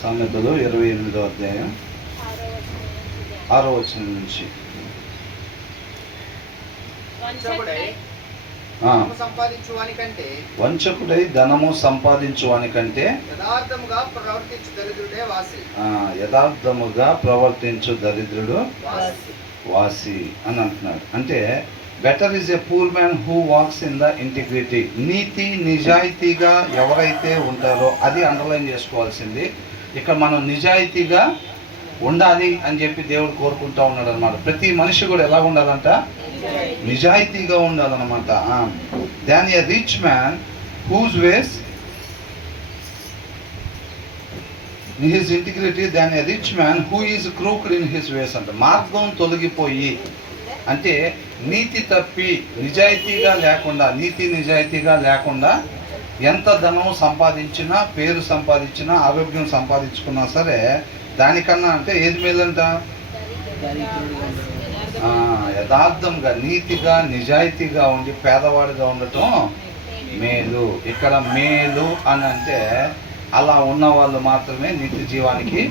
సామెతలు 28వ అధ్యాయం 6వ వచనం నుంచి. వంచకుడై ధనము సంపాదించువానికంటే యథార్థముగా ప్రవర్తించు దరిద్రుడు వాసి అని అంటున్నాడు. అంటే better is a poor man who walks in the integrity. నీతి నిజాయితీగా ఎవరైతే ఉంటారో అది అండర్లైన్ చేసుకోవాల్సింది. ఇక్కడ మనం నిజాయితీగా ఉండాలి అని చెప్పి దేవుడు కోరుకుంటా ఉన్నాడు అనమాట. ప్రతి మనిషి కూడా ఎలా ఉండాలంట? నిజాయితీగా ఉండాలన్నమాట. Than a rich man whose ways in his integrity than a rich man who is crooked in his ways అంట. మార్గం తొలగిపోయి అంటే నీతి తప్పి నిజాయితీగా లేకుండా, నీతి నిజాయితీగా లేకుండా ఎంత ధనం సంపాదించినా, పేరు సంపాదించినా, ఆరోగ్యం సంపాదించుకున్నా సరే దానికన్నా అంటే ఏది మేలంట? యథార్థంగా, నీతిగా, నిజాయితీగా ఉండి పేదవాడిగా ఉండటం మేలు. ఇక్కడ మేలు అని అంటే అలా ఉన్న వాళ్ళు మాత్రమే నిత్య జీవానికి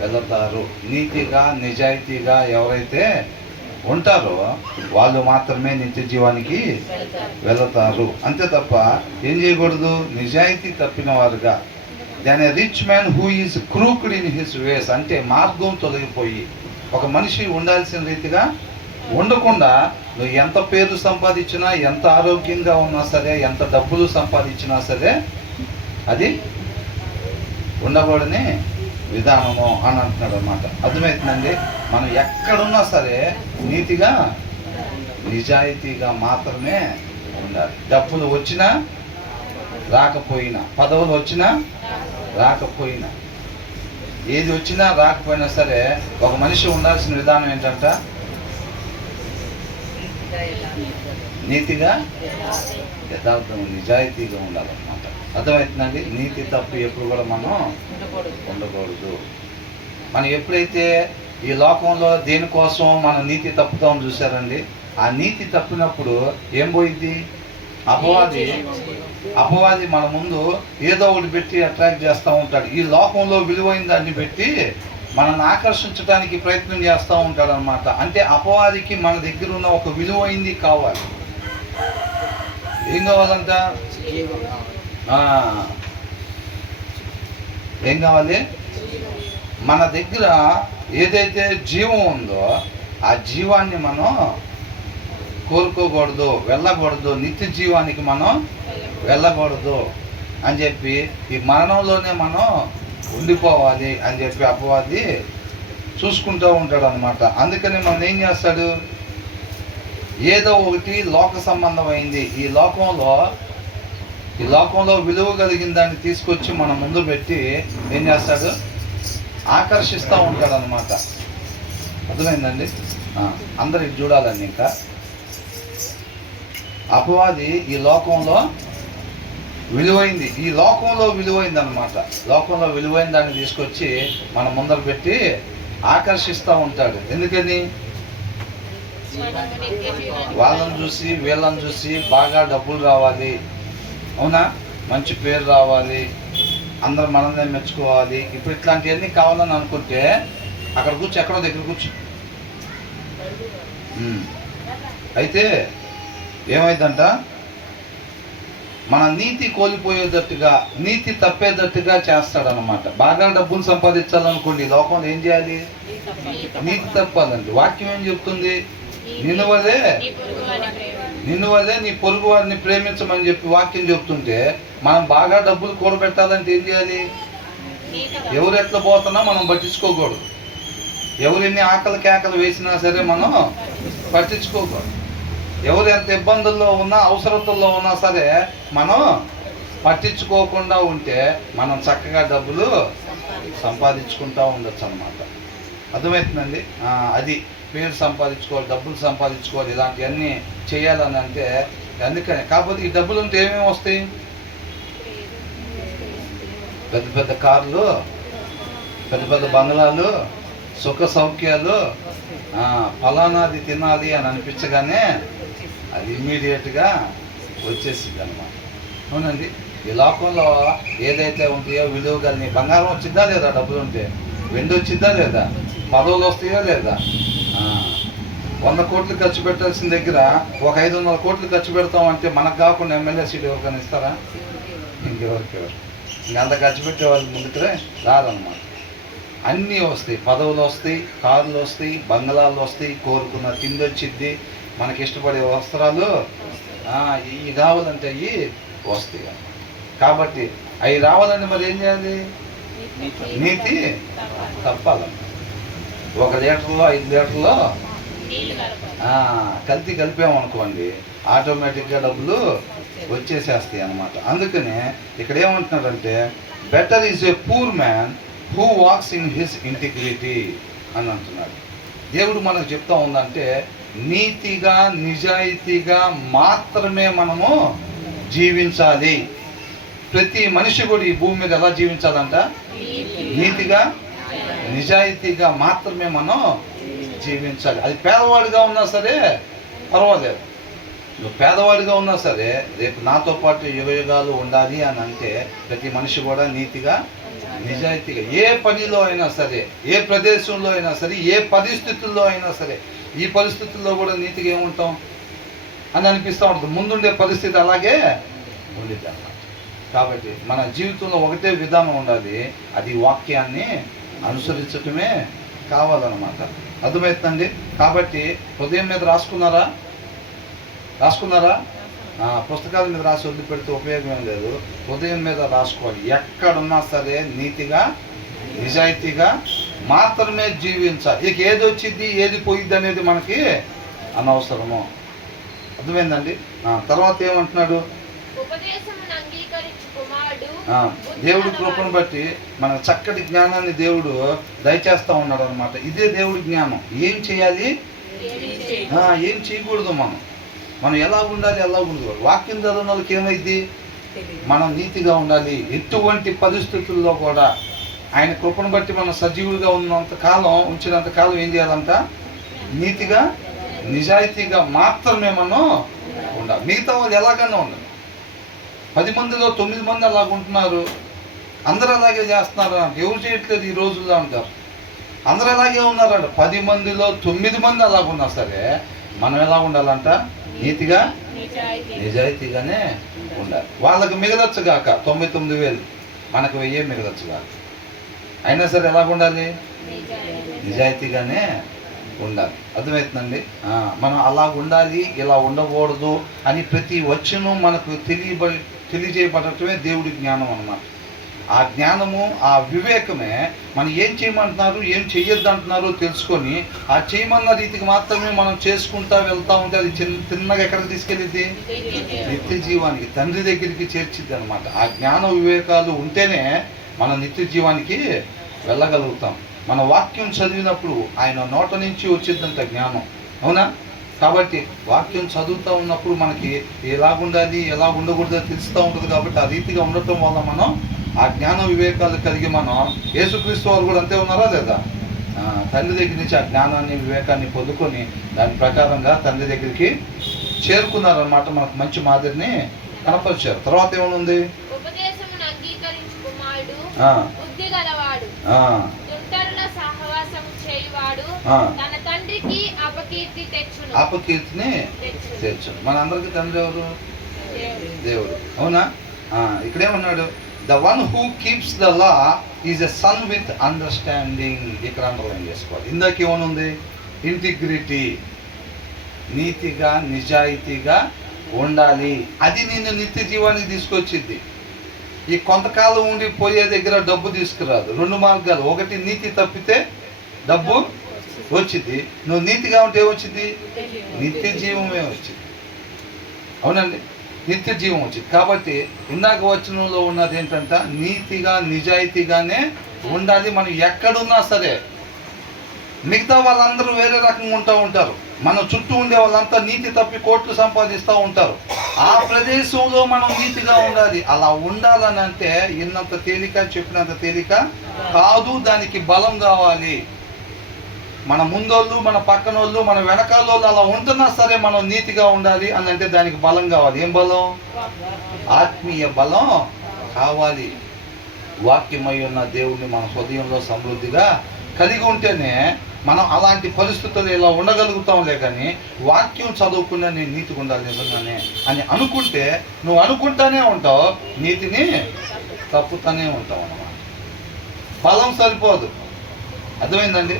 వెళతారు. నీతిగా నిజాయితీగా ఎవరైతే ఉంటారో వాళ్ళు మాత్రమే నిత్య జీవానికి వెళతారు. అంతే తప్ప ఏం చేయకూడదు? నిజాయితీ తప్పిన వారుగా. దాని rich man who is crooked in his వేస్ అంటే మార్గం తొలగిపోయి ఒక మనిషి ఉండాల్సిన రీతిగా ఉండకుండా నువ్వు ఎంత పేరు సంపాదించినా, ఎంత ఆరోగ్యంగా ఉన్నా సరే, ఎంత డబ్బులు సంపాదించినా సరే అది ఉండకూడని విధానము అని అంటున్నాడు అన్నమాట. అర్థమవుతుందండి? మనం ఎక్కడున్నా సరే నీతిగా నిజాయితీగా మాత్రమే ఉండాలి. డబ్బులు వచ్చినా రాకపోయినా, పదవులు వచ్చినా రాకపోయినా, ఏది వచ్చినా రాకపోయినా సరే ఒక మనిషి ఉండాల్సిన విధానం ఏంటంట? నీతిగా, యథార్థం, నిజాయితీగా ఉండాలన్నమాట. అర్థమవుతుందండి? నీతి తప్పు ఎప్పుడు కూడా మనం ఉండకూడదు. మనం ఎప్పుడైతే ఈ లోకంలో దేనికోసం మన నీతి తప్పుతాం చూసారండి, ఆ నీతి తప్పినప్పుడు ఏం పోయింది? అపవాది మన ముందు ఏదో ఒకటి పెట్టి అట్రాక్ట్ చేస్తూ ఉంటాడు. ఈ లోకంలో విలువైన దాన్ని పెట్టి మనల్ని ఆకర్షించడానికి ప్రయత్నం చేస్తూ ఉంటాడు అనమాట. అంటే అపవాదికి మన దగ్గర ఉన్న ఒక విలువైంది కావాలి. ఏం కావాలంట? ఏం కావాలి? మన దగ్గర ఏదైతే జీవం ఉందో ఆ జీవాన్ని మనం కోరుకోకూడదు, వెళ్ళకూడదు. నిత్య జీవానికి మనం వెళ్ళకూడదు అని చెప్పి ఈ మరణంలోనే మనం ఉండిపోవాలి అని చెప్పి అపవాది చూసుకుంటూ ఉంటాడు అనమాట. అందుకని మనం ఏం చేస్తాడు? ఏదో ఒకటి లోక సంబంధమైంది, ఈ లోకంలో విలువ కలిగిన దాన్ని తీసుకొచ్చి మన ముందు పెట్టి ఏం చేస్తాడు? ఆకర్షిస్తూ ఉంటాడు అనమాట. అర్థమైందండి? అందరికి చూడాలండి. ఇంకా అపవాది ఈ లోకంలో విలువైంది అనమాట. లోకంలో విలువైన దాన్ని తీసుకొచ్చి మన ముందర పెట్టి ఆకర్షిస్తూ ఉంటాడు. ఎందుకని? వాళ్ళని చూసి వీళ్ళని చూసి బాగా డబ్బులు రావాలి, అవునా, మంచి పేరు రావాలి, అందరు మనల్ని మెచ్చుకోవాలి. ఇప్పుడు ఇట్లాంటివన్నీ కావాలని అనుకుంటే అక్కడ కూర్చో, ఎక్కడో దగ్గర కూర్చో. అయితే ఏమైందంట? మన నీతి కోల్పోయేటట్టుగా, నీతి తప్పేటట్టుగా చేస్తాడనమాట. బాగా డబ్బులు సంపాదించాలనుకోండి, లోకంలో ఏం చేయాలి? నీతి తప్పాలండి. వాక్యం ఏం చెప్తుంది? నిన్ను వల్లే నీ పొరుగు వారిని ప్రేమించమని చెప్పి వాక్యం చెప్తుంటే మనం బాగా డబ్బులు కూడబెట్టాలంటే ఏం చేయాలి? ఎవరు ఎట్లా పోతున్నా మనం పట్టించుకోకూడదు. ఎవరు ఎన్ని ఆకలి కేకలు వేసినా సరే మనం పట్టించుకోకూడదు. ఎవరు ఎంత ఇబ్బందుల్లో ఉన్నా, అవసరతల్లో ఉన్నా సరే మనం పట్టించుకోకుండా ఉంటే మనం చక్కగా డబ్బులు సంపాదించుకుంటూ ఉండొచ్చు అన్నమాట. అర్థమవుతుందండి? అది పేరు సంపాదించుకోవాలి, డబ్బులు సంపాదించుకోవాలి, ఇలాంటివన్నీ చేయాలని అంటే అందుకని. కాకపోతే ఈ డబ్బులు ఉంటే ఏమేమి వస్తాయి? పెద్ద పెద్ద కార్లు, పెద్ద పెద్ద బంగ్లాలు, సుఖ సౌఖ్యాలు, ఫలానాది తినాలి అని అనిపించగానే అది ఇమ్మీడియట్గా వచ్చేసింది అన్నమాట. అవునండి. ఈ లోకంలో ఏదైతే ఉంటాయో విలువ కలిగిన బంగారం వచ్చిద్దా లేదా? డబ్బులు ఉంటే వెండి వచ్చిద్దా లేదా? పదవులు వస్తాయో లేదా? 100 కోట్లు ఖర్చు పెట్టాల్సిన దగ్గర ఒక 500 కోట్లు ఖర్చు పెడతాం అంటే మనకు కాకుండా ఎమ్మెల్యే సీట్ ఎవరికైనా ఇస్తారా? ఇంకెవరికి? ఇంకంత ఖర్చు పెట్టే వాళ్ళు ముందుకే రారన్నమాట. అన్నీ వస్తాయి, పదవులు వస్తాయి, కార్లు వస్తాయి, బంగ్లాలు వస్తాయి, కోరుకున్న తిండి వచ్చిద్ది, మనకి ఇష్టపడే వస్త్రాలు ఇవి కావాలంటే అవి వస్తాయి. కాబట్టి అవి రావాలంటే మరి ఏం చేయాలి? నీతి తప్పాలంట. 1 లీటర్లో 5 లీటర్లో కల్తీ కలిపామనుకోండి, ఆటోమేటిక్గా డబ్బులు వచ్చేసేస్తాయి అన్నమాట. అందుకనే ఇక్కడ ఏమంటున్నారంటే, better is a poor man who walks in his integrity అని అంటున్నాడు. దేవుడు మనకు చెప్తా ఉందంటే, నీతిగా నిజాయితీగా మాత్రమే మనము జీవించాలి. ప్రతి మనిషి కూడా ఈ భూమి మీద ఎలా జీవించాలంట? నీతిగా నిజాయితీగా మాత్రమే మనం జీవించాలి. అది పేదవాడిగా ఉన్నా సరే పర్వాలేదు, నువ్వు పేదవాడిగా ఉన్నా సరే రేపు నాతో పాటు యుగయుగాలు ఉండాలి అని అంటే ప్రతి మనిషి కూడా నీతిగా నిజాయితీగా ఏ పనిలో అయినా సరే, ఏ ప్రదేశంలో అయినా సరే, ఏ పరిస్థితుల్లో అయినా సరే, ఈ పరిస్థితుల్లో కూడా నీతిగా ఏముంటాం అని అనిపిస్తూ ఉంటుంది. ముందుండే పరిస్థితి అలాగే ఉండిద్ది అన్నమాట. కాబట్టి మన జీవితంలో ఒకటే విధానం ఉండాలి, అది వాక్యాన్ని అనుసరించటమే కావాలన్నమాట. అర్థమవుతుందండి? కాబట్టి హృదయం మీద రాసుకున్నారా? పుస్తకాల మీద రాసి వదిలిపెడితే ఉపయోగం లేదు. హృదయం మీద రాసుకోవాలి. ఎక్కడున్నా సరే నీతిగా నిజాయితీగా మాత్రమే జీవించాలి. ఇక ఏది వచ్చింది ఏది పోయిద్ది అనేది మనకి అనవసరము. అర్థమైందండి? తర్వాత ఏమంటున్నాడు? దేవుడి కృపను బట్టి మనకు చక్కటి జ్ఞానాన్ని దేవుడు దయచేస్తూ ఉన్నాడు అనమాట. ఇదే దేవుడి జ్ఞానం. ఏం చేయాలి, ఏం చేయకూడదు, మనం ఎలా ఉండాలి, ఎలా ఉండదు. వాక్యం చదివిన వాళ్ళకి ఏమైంది? మనం నీతిగా ఉండాలి. ఎటువంటి పరిస్థితుల్లో కూడా ఆయన కృపను బట్టి మనం సజీవుడిగా ఉంచినంత కాలం ఏం చేయాలంట? నీతిగా నిజాయితీగా మాత్రమే మనం ఉండాలి. మిగతా వాళ్ళు ఎలాగన్నా ఉండాలి. 10 మందిలో 9 మంది అలాగ ఉంటున్నారు, అందరూ అలాగే చేస్తున్నారు అంటే ఎవరు చేయట్లేదు ఈ రోజుల్లో అంటారు. అందరూ అలాగే ఉన్నారంట. 10 మందిలో 9 మంది అలాగున్నా సరే మనం ఎలా ఉండాలంట? నీతిగా నిజాయితీగానే ఉండాలి. వాళ్ళకి మిగలొచ్చుగాక 99,000, మనకు 1000 మిగలొచ్చుగాక. అయినా సరే ఎలాగ ఉండాలి? నిజాయితీగానే ఉండాలి. అర్థమవుతుందండి? మనం అలా ఉండాలి, ఇలా ఉండకూడదు అని ప్రతి వచనం మనకు తెలియజేయబడటమే దేవుడి జ్ఞానం అన్నమాట. ఆ జ్ఞానము, ఆ వివేకమే మనం ఏం చేయమంటున్నారు, ఏం చెయ్యొద్దు అంటున్నారో తెలుసుకొని ఆ చేయమన్న రీతికి మాత్రమే మనం చేసుకుంటా వెళ్తూ ఉంటే అది తిన్నగా ఎక్కడికి తీసుకెళ్ళిద్ది? నిత్య జీవానికి, తండ్రి దగ్గరికి చేర్చిద్ది అనమాట. ఆ జ్ఞాన వివేకాలు ఉంటేనే మనం నిత్య జీవానికి వెళ్ళగలుగుతాం. మన వాక్యం చదివినప్పుడు ఆయన నోట నుంచి వచ్చిద్దంత జ్ఞానం. అవునా? కాబట్టి వాక్యం చదువుతూ ఉన్నప్పుడు మనకి ఎలాగుండాలి, ఎలా ఉండకూడదో తెలుస్తూ ఉంటుంది. కాబట్టి ఆ రీతిగా ఉండటం వల్ల మనం ఆ జ్ఞాన వివేకాలు కలిగి మనం, యేసుక్రీస్తు వారు కూడా అంతే ఉన్నారా లేదా? తండ్రి దగ్గర నుంచి ఆ జ్ఞానాన్ని వివేకాన్ని పొందుకొని దాని ప్రకారంగా తండ్రి దగ్గరికి చేరుకున్నారనమాట. మనకు మంచి మాదిరిని కనపరిచారు. తర్వాత ఏమనుంది? అపకీర్తిని తెచ్చు. మన అందరికి తండ్రి ఎవరు? దేవుడు. అవునా? ఇక్కడేమన్నాడు? The one who keeps the law is a son with understanding. ఇక్కడ అండర్లైన్ చేసుకోవాలి. ఇందాక ఏమనుంది? ఇంటిగ్రిటీ, నీతిగా నిజాయితీగా ఉండాలి. అది నిన్ను నిత్య జీవానికి తీసుకొచ్చింది. ఈ కొంతకాలం ఉండి పోయే దగ్గర డబ్బు తీసుకురాదు. 2 మార్గాలు. ఒకటి, నీతి తప్పితే డబ్బు వచ్చింది. నువ్వు నీతిగా ఉంటే ఏమొచ్చింది? నిత్య జీవమే వచ్చింది. అవునండి, నిత్య జీవం వచ్చింది. కాబట్టి ఇందాక వచనంలో ఉన్నది ఏంటంటే నీతిగా నిజాయితీగానే ఉండాలి. మనం ఎక్కడున్నా సరే. మిగతా వాళ్ళందరూ వేరే రకంగా ఉంటారు. మన చుట్టూ ఉండే వాళ్ళంతా నీతి తప్పి కోట్లు సంపాదిస్తూ ఉంటారు. ఆ ప్రదేశంలో మనం నీతిగా ఉండాలి. అలా ఉండాలని అంటే ఇన్నంత తేలిక, చెప్పినంత తేలిక కాదు. దానికి బలం కావాలి. మన ముందోళ్ళు, మన పక్కనోళ్ళు, మన వెనకాలోళ్ళు అలా ఉంటున్నా సరే మనం నీతిగా ఉండాలి అని అంటే దానికి బలం కావాలి. ఏం బలం? ఆ ఆత్మీయ బలం కావాలి. వాక్యమై ఉన్న దేవుణ్ణి మన హృదయంలో సమృద్ధిగా కలిగి ఉంటేనే మనం అలాంటి పరిస్థితులు ఇలా ఉండగలుగుతాంలే. కానీ వాక్యం చదువుకున్నా నేను నీతిగా ఉండాలి నిజంగానే అని అనుకుంటే నువ్వు అనుకుంటానే ఉంటావు, నీతిని తప్పుతూనే ఉంటావు అన్నమాట. బలం సరిపోదు, అర్థమైందండి?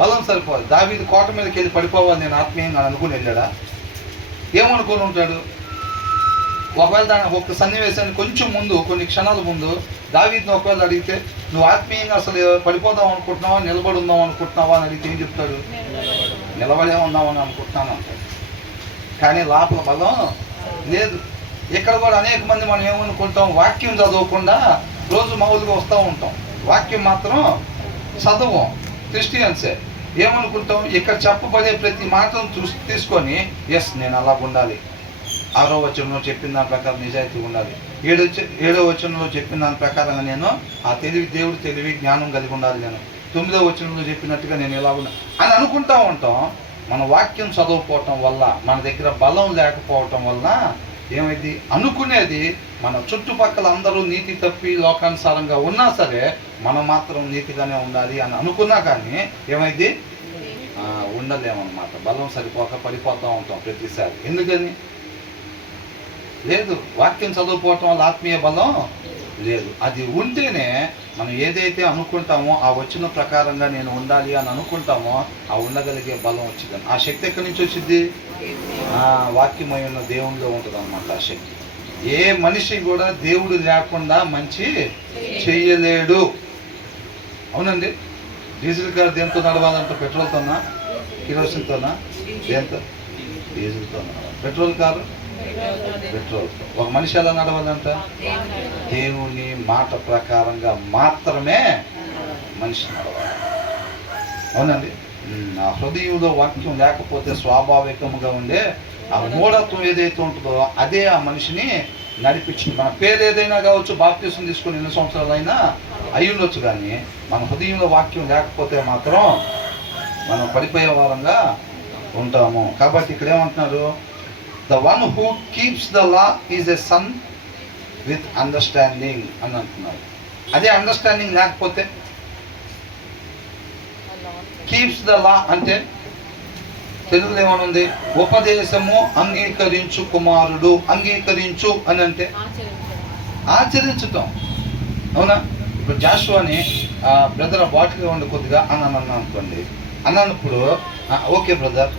బలం సరిపోదు. దావీదు కోట మీదకి వెళ్ళి పడిపోవాలి నేను ఆత్మీయంగా అనుకుని వెళ్ళాడా? ఏమనుకుని ఉంటాడు? ఒకవేళ దాని ఒక సన్నివేశాన్ని కొంచెం ముందు, కొన్ని క్షణాల ముందు దావీదుని ఒకవేళ అడిగితే నువ్వు ఆత్మీయంగా అసలు పడిపోదాం అనుకుంటున్నావా, నిలబడి ఉందాం అనుకుంటున్నావా అని అడిగితే ఏం చెప్తాడు? నిలబడే ఉందామని అనుకుంటున్నాను అంటాడు. కానీ లోపల బలం లేదు. ఇక్కడ కూడా అనేక మంది మనం ఏమనుకుంటాం, వాక్యం చదవకుండా రోజు మామూలుగా వస్తూ ఉంటాం, వాక్యం మాత్రం చదవం. క్రిస్టియన్సే ఏమనుకుంటాం, ఇక్కడ చెప్పబడే ప్రతి మాటను తీసుకొని ఎస్ నేను అలా ఉండాలి, 6వ వచనంలో చెప్పిన దాని ప్రకారం నిజాయితీ ఉండాలి, 7వ వచనంలో చెప్పిన దాని ప్రకారంగా నేను ఆ తెలివి, దేవుడు తెలివి జ్ఞానం కలిగి ఉండాలి, నేను 9వ వచనంలో చెప్పినట్టుగా నేను ఎలా ఉన్నా అని అనుకుంటా ఉంటాం. మన వాక్యం చదవకపోవటం వల్ల, మన దగ్గర బలం లేకపోవటం వల్ల ఏమైంది, అనుకునేది మన చుట్టుపక్కల అందరూ నీతి తప్పి లోకానుసారంగా ఉన్నా సరే మనం మాత్రం నీతిగానే ఉండాలి అని అనుకున్నా కానీ ఏమైంది, ఉండలేమన్నమాట. బలం సరిపోక పడిపోతూ ఉంటాం ప్రతిసారి. ఎందుకని లేదు, వాక్యం చదువుకోవటం వల్ల ఆత్మీయ బలం లేదు. అది ఉంటేనే మనం ఏదైతే అనుకుంటామో ఆ వచ్చిన ప్రకారంగా నేను ఉండాలి అని అనుకుంటామో ఆ ఉండగలిగే బలం వచ్చింది. ఆ శక్తి ఎక్కడి నుంచి వచ్చింది? వాక్యమై ఉన్న దేవునిలో ఉంటుంది అన్నమాట ఆ శక్తి. ఏ మనిషి కూడా దేవుడు లేకుండా మంచి చెయ్యలేడు. అవునండి. డీజిల్ కారు దేంతో నడవాలంటే పెట్రోల్తోనా, కిరోసిన్తోనా, దేంతో? డీజిల్తో నడవాలి. Petrol car petrol. ఒక మనిషి ఎలా నడవాలంట? దేవుని మాట ప్రకారంగా మాత్రమే మనిషి నడవాలి. అవునండి. ఆ హృదయంలో వాక్యం లేకపోతే స్వాభావికంగా ఉండే ఆ మూఢత్వం ఏదైతే ఉంటుందో అదే ఆ మనిషిని నడిపించింది. మన పేరు ఏదైనా కావచ్చు, బాప్తిసం తీసుకుని ఎన్ని సంవత్సరాలు అయినా అయి ఉండొచ్చు, కానీ మన హృదయంలో వాక్యం లేకపోతే మాత్రం మనం పడిపోయే వారంగా ఉంటాము. కాబట్టి ఇక్కడ ఏమంటున్నారు? The one who keeps the law is a son with understanding అని అంటున్నారు. అదే అండర్స్టాండింగ్ లేకపోతే, కీప్స్ ద లా అంటే తెలుగులో ఏమనుంది? ఉపదేశము అంగీకరించు కుమారుడు. అంగీకరించు అని అంటే ఆచరించటం. అవునా? ఇప్పుడు జాషువాని బ్రదర్ బాటిల్ ఇవ్వండి కొద్దిగా అన్నాను అనుకోండి. అన్నప్పుడు ఓకే బ్రదర్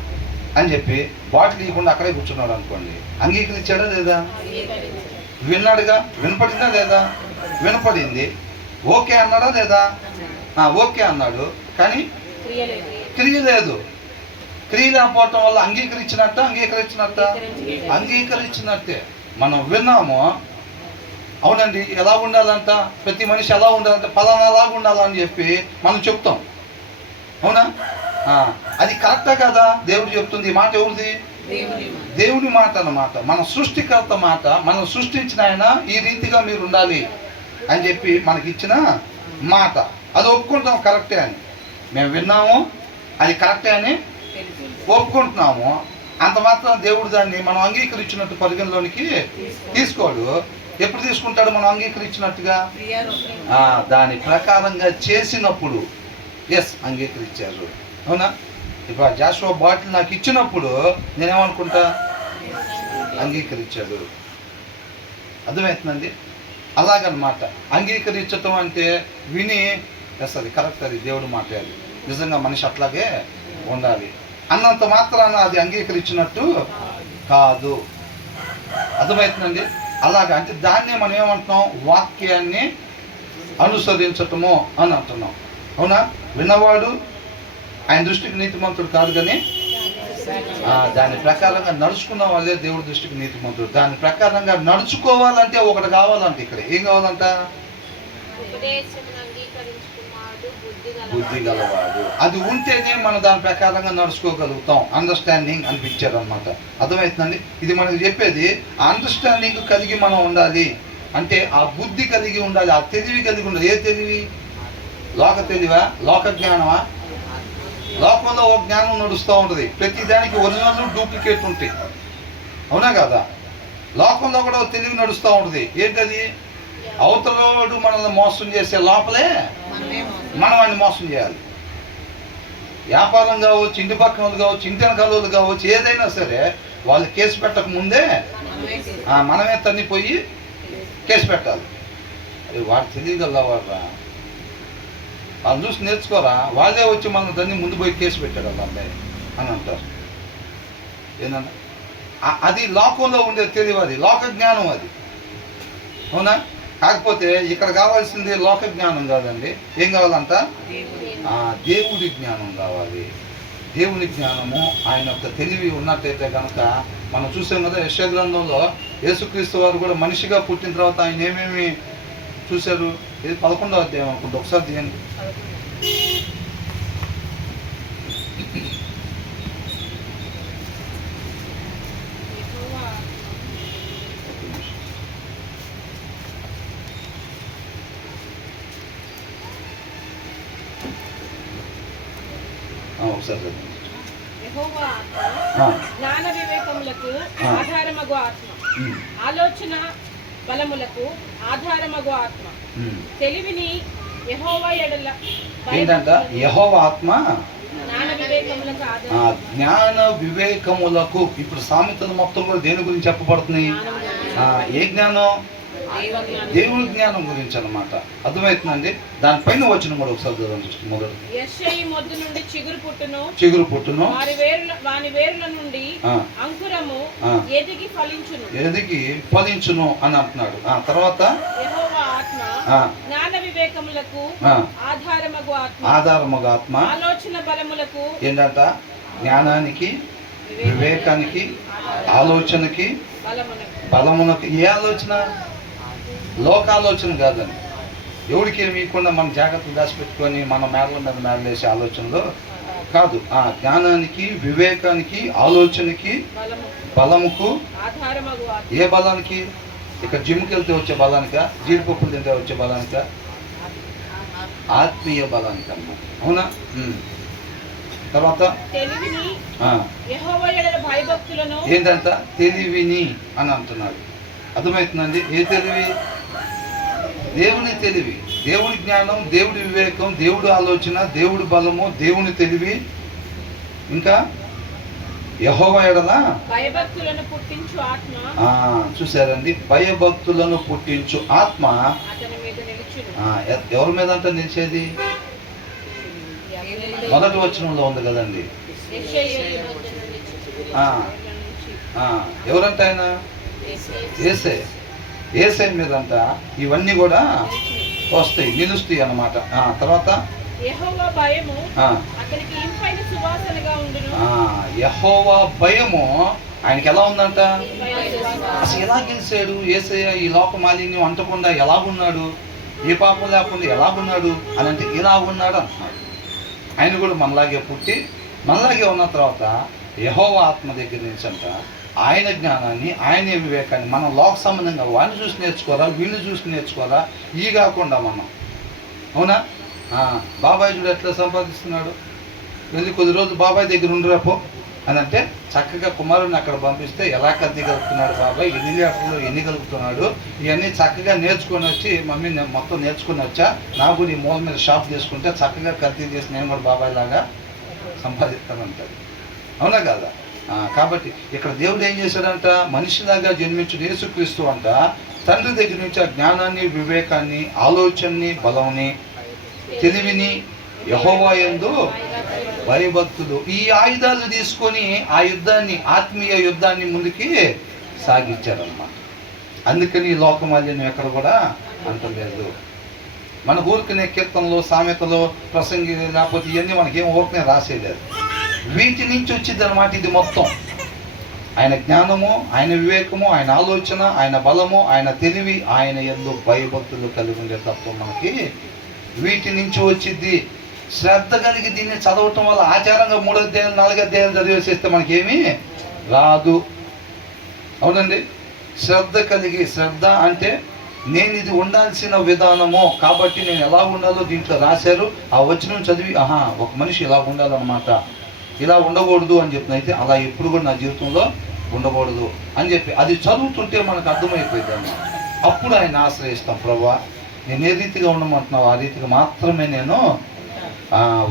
అని చెప్పి బాటిల్ ఇవ్వకుండా అక్కడే కూర్చున్నాడు అనుకోండి, అంగీకరించాడా లేదా? విన్నాడుగా, వినపడిందా లేదా? వినపడింది. ఓకే అన్నాడా లేదా? ఓకే అన్నాడు, కానీ క్రియ లేదు. క్రియ లేకపోవటం వల్ల అంగీకరించినట్టే. మనం విన్నాము, అవునండి ఎలా ఉండాలంట, ప్రతి మనిషి ఎలా ఉండాలంటే పలానాలాగా ఉండాలని చెప్పి మనం చెప్తాం. అవునా? అది కరెక్టా కదా? దేవుడు చెప్తుంది. ఈ మాట ఎవరిది? దేవుని మాట అన్నమాట. మన సృష్టికర్త మాట. మనం సృష్టించిన ఆయన ఈ రీతిగా మీరు ఉండాలి అని చెప్పి మనకి ఇచ్చిన మాట. అది ఒప్పుకుంటాం కరెక్టే అని. మేము విన్నాము, అది కరెక్టే అని ఒప్పుకుంటున్నాము. అంత మాత్రం దేవుడు దాన్ని మనం అంగీకరించినట్టు పరిగణలోనికి తీసుకోడు. ఎప్పుడు తీసుకుంటాడు మనం అంగీకరించినట్టుగా? దాని ప్రకారంగా చేసినప్పుడు ఎస్ అంగీకరించారు. అవునా? ఇప్పుడు ఆ జాషువా బాటిల్ నాకు ఇచ్చినప్పుడు నేనేమనుకుంటా? అంగీకరించాడు. అర్థమవుతుందండి? అలాగనమాట. అంగీకరించటం అంటే విని ఎస్ అది కరెక్ట్, అది దేవుడు మాట, అది నిజంగా మనిషి అట్లాగే ఉండాలి అన్నంత మాత్రాన అది అంగీకరించినట్టు కాదు. అర్థమవుతుందండి? అలాగా అంటే దాన్నే మనం ఏమంటున్నాం? వాక్యాన్ని అనుసరించటము అని అంటున్నాం. అవునా? విన్నవాడు ఆయన దృష్టికి నీతిమంతుడు కాదు, కానీ దాని ప్రకారంగా నడుచుకున్న వాళ్ళే దేవుడి దృష్టికి నీతిమంతుడు. దాని ప్రకారంగా నడుచుకోవాలంటే ఒకటి కావాలంటే ఇక్కడ ఏం కావాలంట? బుద్ధి గలవాడు. అది ఉంటేనే మనం దాని ప్రకారంగా నడుచుకోగలుగుతాం. అండర్స్టాండింగ్ అనిపించారు అనమాట. అర్థమవుతుందండి? ఇది మనకు చెప్పేది అండర్స్టాండింగ్ కలిగి మనం ఉండాలి అంటే ఆ బుద్ధి కలిగి ఉండాలి, ఆ తెలివి కలిగి ఉండాలి. ఏ తెలివి? లోక తెలివా? లోక జ్ఞానమా? లోకంలో ఒక జ్ఞానం నడుస్తూ ఉంటుంది. ప్రతి దానికి ఒరిజినల్ డూప్లికేట్ ఉంటాయి. అవునా కదా? లోకంలో కూడా తెలివి నడుస్తూ ఉంటుంది. ఏంటది? అవతలోడు మనల్ని మోసం చేసే లోపలే మనం వాడిని మోసం చేయాలి. వ్యాపారం కావచ్చు, ఇంటి పక్కన వాళ్ళు కావచ్చు, ఇంటి వెనకాల కావచ్చు, ఏదైనా సరే వాళ్ళు కేసు పెట్టక ముందే మనమే తన్నిపోయి కేసు పెట్టాలి. వాడు తెలియగలవాడ్రా, వాళ్ళు చూసి నేర్చుకోరా, వాళ్ళే వచ్చి మన దాన్ని ముందు పోయి కేసు పెట్టాడు వాళ్ళ అబ్బాయి అని అంటారు. ఏంటన్నా అది లోకంలో ఉండే తెలివి, అది లోక జ్ఞానం, అది అవునా? కాకపోతే ఇక్కడ కావాల్సింది లోక జ్ఞానం కాదండి. ఏం కావాలంట? దేవుడి జ్ఞానం కావాలి. దేవుని జ్ఞానము, ఆయన యొక్క తెలివి ఉన్నట్టయితే కనుక మనం చూసాం కదా యెషయా గ్రంథంలో యేసుక్రీస్తు వారు కూడా మనిషిగా పుట్టిన తర్వాత ఆయన ఏమేమి చూశారు? ఇది 11వ అధ్యాయం అనుకుంటే, ఒకసారి తీయండి. ఒకసారి జ్ఞాన వివేకములకు ఆధారమగు ఆత్మ, ఆలోచన బలములకు ఆధారమగు ఆత్మ, తెలివిని యెహోవా ఎడల ఏంటంట? యెహోవా ఆత్మ జ్ఞాన వివేకములకు. ఇప్పుడు సామెతలు మొత్తం కూడా దేని గురించి చెప్పబడుతున్నాయి? ఏ జ్ఞానం? దేవుని జ్ఞానం గురించి అన్నమాట. అర్థమవుతుందండి? దానిపైన వచ్చిన కూడా ఒకసారి మొదలు చిగురు పుట్టును, వాని వేరుల నుండి అంకురము ఎదిగి ఫలించును అని అంటున్నాడు. తర్వాత యెహోవా ఆత్మ జ్ఞాన వివేకములకు ఆధారమగు ఆత్మ, ఆలోచన బలములకు. ఏంటంట? జ్ఞానానికి, వివేకానికి, ఆలోచనకి, బలమునకు. ఏ ఆలోచన? లోకాలోచన కాదండి. ఎవరికి ఏమి ఇవ్వకుండా మనం జాగ్రత్తలు దాచిపెట్టుకొని మన మేడల మీద మేడలేసే ఆలోచనలు కాదు. జ్ఞానానికి, వివేకానికి, ఆలోచనకి, బలముకు. ఏ బలానికి? ఇక్కడ జిమ్కి వెళ్తే వచ్చే బలానిక? జీడిపప్పులు తింటే వచ్చే బలానిక? ఆత్మీయ బలానికి అన్నమాట. అవునా? తర్వాత ఏంటంట? తెలివిని అని అంటున్నాడు. అర్థమవుతుందండి? ఏ తెలివి? దేవుని తెలివి, దేవుడి జ్ఞానం, దేవుడి వివేకం, దేవుడి ఆలోచన, దేవుడి బలము, దేవుని తెలివి. ఇంకా యెహోవా ఎడల భయభక్తులను పుట్టించు ఆత్మ. చూసారండి? భయభక్తులను పుట్టించు ఆత్మ ఎవరి మీద అంట నిలిచేది? మొదటి వచనంలో ఉంది కదండి. ఎవరంట ఆయన? ఏసై మీదంట ఇవన్నీ కూడా వస్తాయి, నిలుస్తాయి అన్నమాట. తర్వాత యెహోవా భయము అతనికి ఇంపైన సువాసనగా ఉండును. యెహోవా భయము ఆయనకి ఎలా ఉందంట? అసలు ఎలా గెలిచాడు యేసయ్య? ఈ లోక మాలిన్యం అంటకుండా ఎలాగున్నాడు? ఏ పాపం లేకుండా ఎలాగున్నాడు అని అంటే ఇలా ఉన్నాడు అంటున్నాడు. ఆయన కూడా మనలాగే పుట్టి మనలాగే ఉన్న తర్వాత యెహోవా ఆత్మ దగ్గర నుంచి అంట ఆయన జ్ఞానాన్ని, ఆయన వివేకాన్ని మనం లోక సంబంధంగా వాడిని చూసి నేర్చుకోరా, వీళ్ళని చూసి నేర్చుకోరా, ఈ కాకుండా మనం. అవునా? బాబాయ్ చూడు ఎట్లా సంపాదిస్తున్నాడు, వెళ్ళి కొద్ది రోజులు బాబాయ్ దగ్గర ఉండిరాపో అని అంటే చక్కగా కుమారుడిని అక్కడ పంపిస్తే ఎలా కత్తి కలుపుతున్నాడు బాబాయ్, ఎన్ని లీటర్లు ఎన్ని కలుపుతున్నాడు, ఇవన్నీ చక్కగా నేర్చుకొని వచ్చి మమ్మీ నేను మొత్తం నేర్చుకొని వచ్చా, నాకు నీ మూల మీద షాప్ చేసుకుంటే చక్కగా కత్తి చేసి నేను కూడా బాబాయ్ లాగా సంపాదిస్తానంటాడు. అవునా కదా? కాబట్టి ఇక్కడ దేవుడు ఏం చేశాడంట? మనిషిలాగా జన్మించిన యేసుక్రీస్తు అంట తండ్రి దగ్గర నుంచి ఆ జ్ఞానాన్ని, వివేకాన్ని, ఆలోచనని, బలంని, తెలివిని, యెహోవా యందు భయభక్తులు, ఈ ఆయుధాలు తీసుకొని ఆ యుద్ధాన్ని, ఆత్మీయ యుద్ధాన్ని ముందుకి సాగించారన్నమాట. అందుకని లోకమాల్యం ఎక్కడ కూడా అంటలేదు. మన ఊరికనే కీర్తనలు, సామెతలు, ప్రసంగి లేకపోతే ఇవన్నీ మనకేం ఊరికనే రాసేయలేదు. వీటి నుంచి వచ్చింది అన్నమాట ఇది మొత్తం. ఆయన జ్ఞానము, ఆయన వివేకము, ఆయన ఆలోచన, ఆయన బలము, ఆయన తెలివి, ఆయన యందు భయభక్తులు కలిగి ఉండే తత్వం మనకి వీటి నుంచి వచ్చింది. శ్రద్ధ కలిగి దీన్ని చదవటం వల్ల ఆచారంగా 3 అధ్యాయాలు 4 అధ్యాయాలు చదివేసేస్తే మనకేమీ రాదు. అవునండి? శ్రద్ధ కలిగి, శ్రద్ధ అంటే నేను ఇది ఉండాల్సిన విధానము కాబట్టి నేను ఎలా ఉండాలో దీంట్లో రాశారు. ఆ వచనం చదివి ఒక మనిషి ఇలా ఉండాలన్నమాట, ఇలా ఉండకూడదు అని చెప్తున్నా. అయితే అలా ఎప్పుడు కూడా నా జీవితంలో ఉండకూడదు అని చెప్పి అది చదువుతుంటే మనకు అర్థమైపోయింది అన్నమాట. అప్పుడు ఆయన ఆశ్రయిస్తాం. ప్రభువా, నేను ఏ రీతిగా ఉండమంటున్నావు ఆ రీతిగా మాత్రమే నేను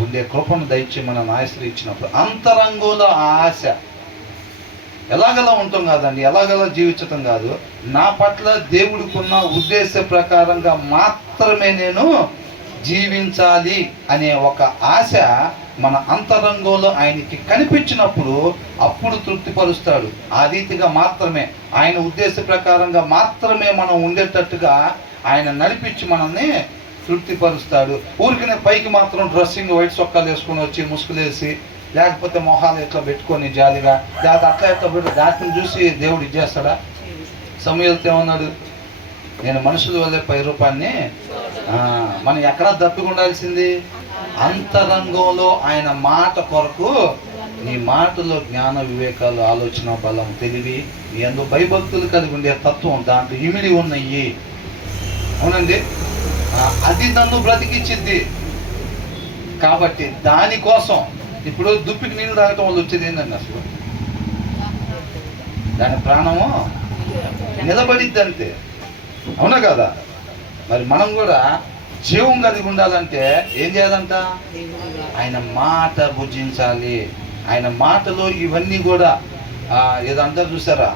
ఉండే కృపను దయచేయమని ఆశ్రయించినప్పుడు అంతరంగంలో ఆ ఆశ ఎలాగలా ఉంటాం కాదండి, ఎలాగలా జీవించటం కాదు, నా పట్ల దేవుడికున్న ఉద్దేశ ప్రకారంగా మాత్రమే నేను జీవించాలి అనే ఒక ఆశ మన అంతరంగంలో ఆయనకి కనిపించినప్పుడు అప్పుడు తృప్తిపరుస్తాడు. ఆ రీతిగా మాత్రమే ఆయన ఉద్దేశ ప్రకారంగా మాత్రమే మనం ఉండేటట్టుగా ఆయన నడిపించి మనల్ని తృప్తిపరుస్తాడు. ఊరికనే పైకి మాత్రం డ్రెస్సింగ్ వైట్ సొక్కాలు వేసుకొని వచ్చి ముసుగులేసి, లేకపోతే మొహాలు ఎట్లా పెట్టుకొని జాలిగా, లేకపోతే అట్లా ఎట్లా పెట్టి దాటిని చూసి దేవుడు ఇచ్చేస్తాడా? సమూయేలుతో ఏమన్నాడు? నేను మనుషుల వల్లే పై రూపాన్ని. మనం ఎక్కడ దప్పిక ఉండాల్సింది? అంతరంగంలో ఆయన మాట కొరకు, నీ మాటలో జ్ఞాన వివేకాలు, ఆలోచన బలం, తెలివి, నీ అందులో భయభక్తులు కలిగి ఉండే తత్వం దాంట్లో ఇమిడి ఉన్నాయి. అవునండి, అది నన్ను బ్రతికించింది. కాబట్టి దానికోసం ఇప్పుడు దుప్పికి నీళ్ళు తాగటం వల్ల వచ్చేది ఏంటండి? అసలు దాని ప్రాణము నిలబడిద్ది అంతే. అవునా కదా? మరి మనం కూడా జీవం కలిగి ఉండాలంటే ఏం చేయాలంట? ఆయన మాట భుజించాలి. ఆయన మాటలో ఇవన్నీ కూడా ఏదంతా చూసారా,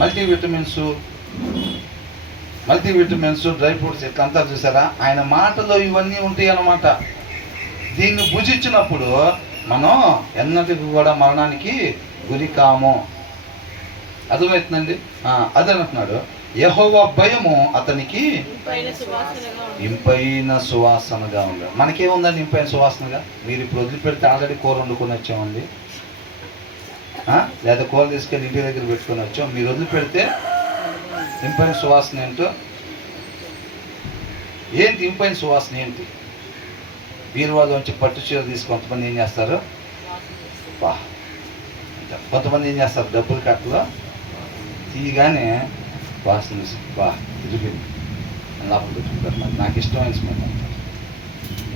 మల్టీవిటమిన్స్, డ్రై ఫ్రూట్స్ ఇట్లంతా చూసారా, ఆయన మాటలో ఇవన్నీ ఉంటాయి అన్నమాట. దీన్ని భుజించినప్పుడు మనం ఎన్నటికి కూడా మరణానికి గురి కాము. అర్థమవుతుందండి? అదే అంటున్నాడు, యెహోవా భయము అతనికి ఇంపైన సువాసనగా ఉంది. మనకేముందండి ఇంపైన సువాసనగా? మీరు ఇప్పుడు వదిలిపెడితే ఆల్రెడీ కూర వండుకొని వచ్చామండి, లేదా కూర తీసుకెళ్ళి ఇంటి దగ్గర పెట్టుకొని వచ్చాం. మీరు వదిలిపెడితే ఇంపైన సువాసన ఏంటో? ఏంటి ఇంపైన సువాసన ఏంటి? బీరువాలోంచి పట్టు చీర తీసి కొంతమంది ఏం చేస్తారు, కొంతమంది ఏం చేస్తారు, డబ్బులు కట్టలో తీయగానే వాసన తిరిగింది లోపల పెట్టుకుంటారు. నాకు ఇష్టమైన స్మెల్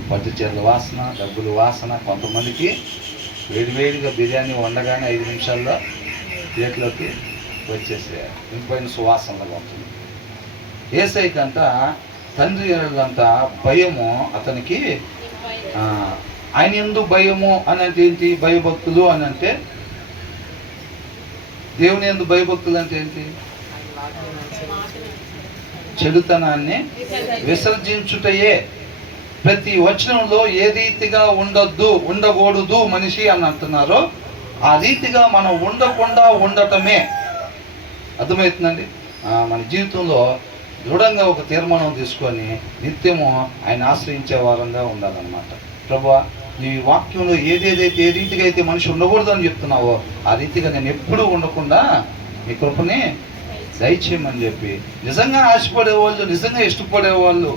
పట్టు చీరల వాసన, డబ్బులు వాసన. కొంతమందికి వేడివేడిగా బిర్యానీ వండగానే 5 నిమిషాల్లో ప్లేట్లోకి వచ్చేసే ఇంపైన సువాసనగా ఉంటుంది. యేసయ్యకంట తండ్రి అంత భయము అతనికి. ఆయన ఎందుకు భయము అని అంటే ఏంటి? భయభక్తులు అని అంటే, దేవుని ఎందుకు భయభక్తులు అంటే ఏంటి? చెడుతనాన్ని విసర్జించుటయే. ప్రతి వచనంలో ఏ రీతిగా ఉండకూడదు మనిషి అని అంటున్నారో ఆ రీతిగా మనం ఉండకుండా ఉండటమే. అర్థమవుతుందండి? మన జీవితంలో దృఢంగా ఒక తీర్మానం తీసుకొని నిత్యము ఆయన ఆశ్రయించే వారంగా ఉండాలన్నమాట. ప్రభువా, నీ వాక్యంలో ఏదేదైతే ఏ రీతిగా అయితే మనిషి ఉండకూడదు అని చెప్తున్నావో ఆ రీతిగా నేను ఎప్పుడూ ఉండకుండా నీ కృపని దయచేయమని చెప్పి నిజంగా ఆశపడేవాళ్ళు, నిజంగా ఇష్టపడేవాళ్ళు.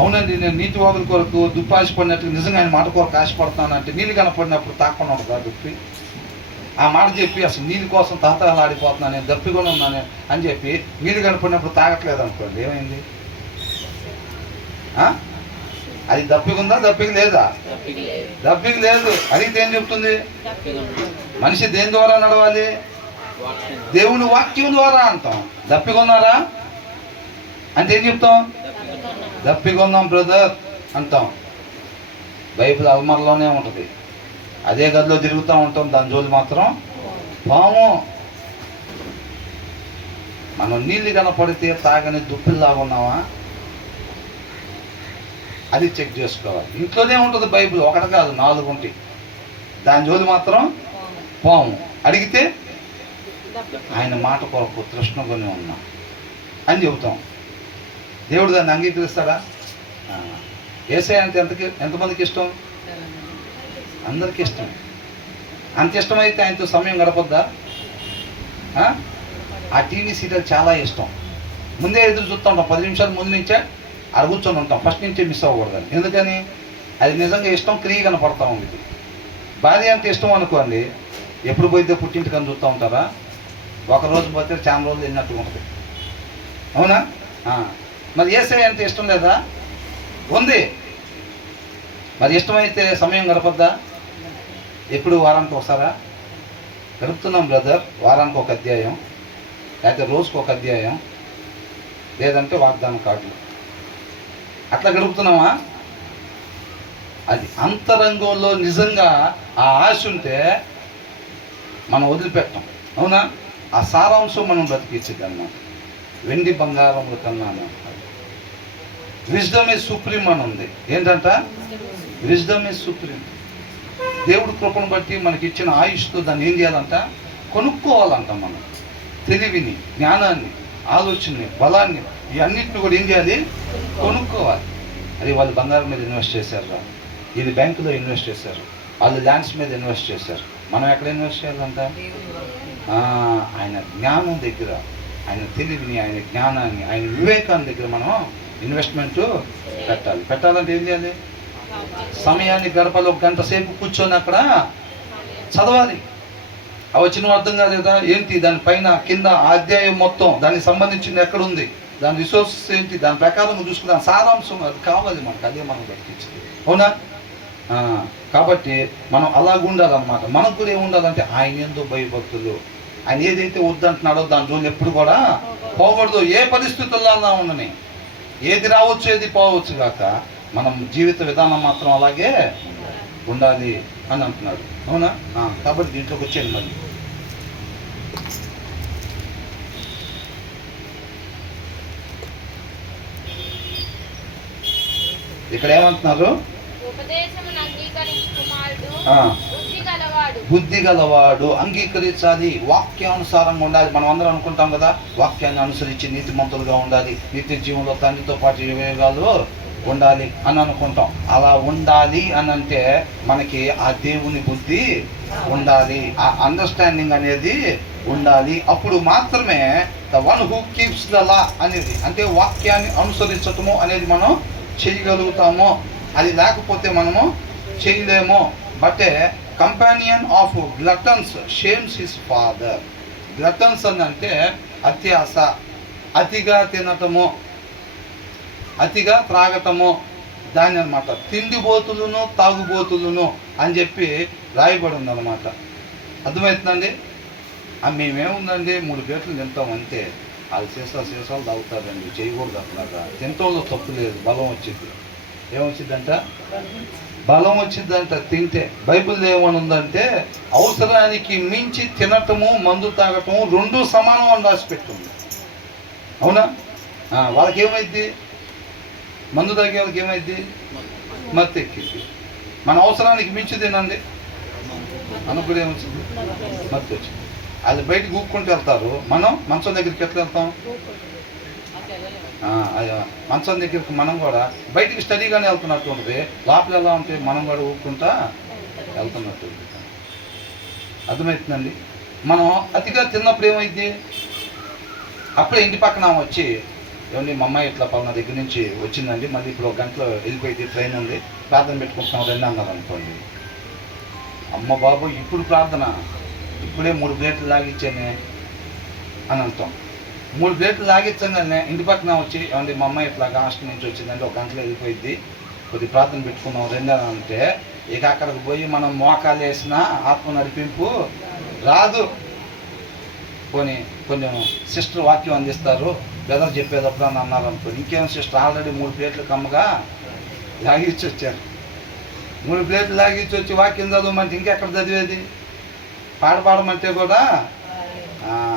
అవునండి, నేను నీటి వాగుల కొరకు దుప్పి ఆశపడినట్టు నిజంగా ఆయన మాట కొరకు ఆశపడతానంటే నీళ్ళు కనపడినప్పుడు తాకుండా ఉంటుందా దుప్పి? ఆ మాట చెప్పి అసలు నీళ్ళ కోసం తహతహలాడిపోతున్నాను, నేను దప్పికొని ఉన్నాను అని చెప్పి నీళ్ళు కనపడినప్పుడు తాగట్లేదు అనుకోండి, ఏమైంది? అది దప్పికుందా? దప్పిక లేదా? దప్పిక లేదు. అడిగితే ఏం చెప్తుంది? మనిషి దేని ద్వారా నడవాలి? దేవుని వాక్యం ద్వారా అంటాం. దప్పికొన్నారా అంటే ఏం చెప్తాం? దప్పికొన్నాం బ్రదర్ అంటాం. బైబిల్ అల్మర్లోనే ఉంటుంది, అదే గదిలో తిరుగుతూ ఉంటాం. దాని జోలి మాత్రం పాము. మనం నీళ్ళు కనపడితే తాగని దుప్పిల్లాగా ఉన్నావా అది చెక్ చేసుకోవాలి. ఇంట్లోనే ఉంటుంది బైబిల్, ఒకటి కాదు 4 ఉంటాయి. దాని జోలి మాత్రం పాము. అడిగితే ఆయన మాట కొరకు తృష్ణగానే ఉన్నా అని చెబుతాం. దేవుడు దాన్ని అంగీకరిస్తాడా? యేసయ్య అంటే ఎంతమందికి ఇష్టం? అందరికీ ఇష్టం. అంత ఇష్టమైతే ఆయనతో సమయం గడపొద్దా? ఆ టీవీ సీరియల్ చాలా ఇష్టం. ముందే ఎదురు చూస్తూ ఉంటాం, 10 నిమిషాలు ముందు నుంచే అక్కడ కూర్చొని ఉంటాం, ఫస్ట్ నుంచే మిస్ అవ్వకూడదని. ఎందుకని? అది నిజంగా ఇష్టం, క్రియ కనపడతా ఉంది. భార్య అంటే ఇష్టం అనుకోండి, ఎప్పుడు పోయితే పుట్టింటికి అని చూస్తూ ఉంటారా? ఒకరోజు పోతే చాలా రోజులు వెళ్ళినట్టుగా ఉంటుంది. అవునా? మరి యేసయ్య అంటే ఇష్టం లేదా? ఉంది. మరి ఇష్టమైతే సమయం గడపద్దా? ఎప్పుడు వారానికి ఒకసారా? గడుపుతున్నాం బ్రదర్. వారానికి ఒక అధ్యాయం, లేకపోతే రోజుకు ఒక అధ్యాయం, లేదంటే వాగ్దాన కార్డులు, అట్లా గడుపుతున్నామా? అది అంతరంగంలో నిజంగా ఆ ఆశ ఉంటే మనం వదిలిపెట్టాం. అవునా? ఆ సారాంశం మనం బ్రతికించేది అన్నమాట. వెండి బంగారముల కన్నాను. విజ్డమ్ ఈజ్ సుప్రీం అని ఉంది. ఏంటంట? Wisdom is supreme. దేవుడి కృపను బట్టి మనకి ఇచ్చిన ఆయుష్తో దాన్ని ఏం చేయాలంట? కొనుక్కోవాలంట. మనం తెలివిని, జ్ఞానాన్ని, ఆలోచనని, బలాన్ని, ఇవన్నిటిని కూడా ఏం చేయాలి? కొనుక్కోవాలి. అది వాళ్ళు బంగారం మీద ఇన్వెస్ట్ చేశారు, ఇది బ్యాంకులో ఇన్వెస్ట్ చేశారు, వాళ్ళు ల్యాండ్స్ మీద ఇన్వెస్ట్ చేశారు. మనం ఎక్కడ ఇన్వెస్ట్ చేయాలంట? ఆయన జ్ఞానం దగ్గర, ఆయన తెలివిని, ఆయన జ్ఞానాన్ని, ఆయన వివేకాన్ని దగ్గర మనం ఇన్వెస్ట్మెంట్ పెట్టాలి. పెట్టాలంటే ఏం చేయాలి? సమయాన్ని గడపాలి. ఒక గంట సేపు కూర్చొని అక్కడ చదవాలి. ఆ వచ్చిన అర్థం కాలేదా? ఏంటి దానిపైన కింద అధ్యాయం మొత్తం దానికి సంబంధించింది ఎక్కడుంది, దాని రిసోర్సెస్ ఏంటి, దాని ప్రకారం చూసుకుని దాని సారాంశం అది కావాలి మనకు. అదే మనం దక్కించింది. అవునా? కాబట్టి మనం అలాగ ఉండాలన్నమాట. మనకు కూడా ఏముండాలంటే ఆయన ఏందో భయభక్తులు. ఆయన ఏదైతే వద్దంటున్నాడో దాని జోలు ఎప్పుడు కూడా పోకూడదు. ఏ పరిస్థితుల్లో ఉండని, ఏది రావచ్చు ఏది పోవచ్చు కాక మనం జీవిత విధానం మాత్రం అలాగే ఉండాలి అని అంటున్నాడు. అవునా? కాబట్టి దీంట్లోకి వచ్చేది. మళ్ళీ ఇక్కడ ఏమంటున్నారు? బుద్ధి గలవాడు అంగీకరించాలి, వాక్యానుసారంగా ఉండాలి. మనం అందరం అనుకుంటాం కదా, వాక్యాన్ని అనుసరించి నీతిమంతులుగా ఉండాలి, నిత్య జీవంలో తండ్రితో పాటు వివేకాలు ఉండాలి అని అనుకుంటాం. అలా ఉండాలి అని అంటే మనకి ఆ దేవుని బుద్ధి ఉండాలి, ఆ అండర్స్టాండింగ్ అనేది ఉండాలి. అప్పుడు మాత్రమే the one who keeps the లా అనేది, అంటే వాక్యాన్ని అనుసరించటము అనేది మనం చేయగలుగుతాము. అది లేకపోతే మనము చేయలేము. But companion of gluttons shames his father. Gluttons అని అంటే అత్యాస, అతిగా తినటము, అతిగా త్రాగటము, దాని అనమాట. తిండిబోతులను తాగుబోతులను అని చెప్పి రాయబడి ఉందన్నమాట. అర్థమవుతుందండి? మేమేముందండి 3 ప్లేట్లు తింటాం అంతే. వాళ్ళు సీసాలు తాగుతారండి, చేయకూడదు. అట్లాగా తింటంలో తప్పు లేదు, బలం వచ్చింది. ఏమొచ్చిందంట? బలం వచ్చిందంట తింటే. బైబిల్ ఏమని ఉందంటే అవసరానికి మించి తినటము, మందు తాగటము 2 సమానం అని రాసిపెట్టింది. అవునా? వాళ్ళకి ఏమైద్ది? మందు తాగే వాళ్ళకి ఏమైద్ది? మత్తు ఎక్కింది. మన అవసరానికి మించి తినండి అనుకుని ఏమొచ్చింది? మత్తు వచ్చింది. వాళ్ళు బయటకు ఊక్కుంటూ వెళ్తారు, మనం మంచం దగ్గరికి ఎట్లా వెళ్తాం? మంచం దగ్గరికి మనం కూడా బయటికి స్టడీగానే వెళ్తున్నట్టు ఉంటుంది, లోపల ఎలా ఉంటే మనం కూడా ఊపుకుంటా వెళ్తున్నట్టు. అర్థమవుతుందండి? మనం అతిగా తిన్నప్పుడు ఏమైంది? అప్పుడే ఇంటి పక్కన వచ్చి, ఏమండి మా అమ్మాయి ఇట్లా పలానా దగ్గర నుంచి వచ్చిందండి, మళ్ళీ ఇప్పుడు 1 గంటలో వెళ్ళిపోయింది, ట్రైన్ ఉంది, ప్రార్థన పెట్టుకుంటున్నాం రండి అన్నారు అనుకోండి. అమ్మ బాబు ఇప్పుడు ప్రార్థన, ఇప్పుడే 3 ప్లేట్లు లాగిచ్చానే అని అంటాం. 3 ప్లేట్లు లాగించగానే ఇంటి పక్కన వచ్చి, ఏమండి మా అమ్మాయి ఇట్లా హాస్టల్ నుంచి వచ్చిందంటే 1 గంటలో వెళ్ళిపోయింది, కొద్ది ప్రార్థన పెట్టుకున్నాం రెండు అని అంటే, ఇక అక్కడికి పోయి మనం మోకాలు వేసిన ఆత్మ నడిపింపు రాదు. కొంచెం సిస్టర్ వాక్యం అందిస్తారు, బ్రదర్ చెప్పేటప్పుడు అని అన్నారు అనుకో, ఇంకేం సిస్టర్ ఆల్రెడీ 3 ప్లేట్లు కమ్మగా లాగిచ్చి వచ్చారు. 3 ప్లేట్లు లాగిచ్చి వచ్చి వాక్యం చదవమంటే ఇంకెక్కడ చదివేది? పాడమంటే కూడా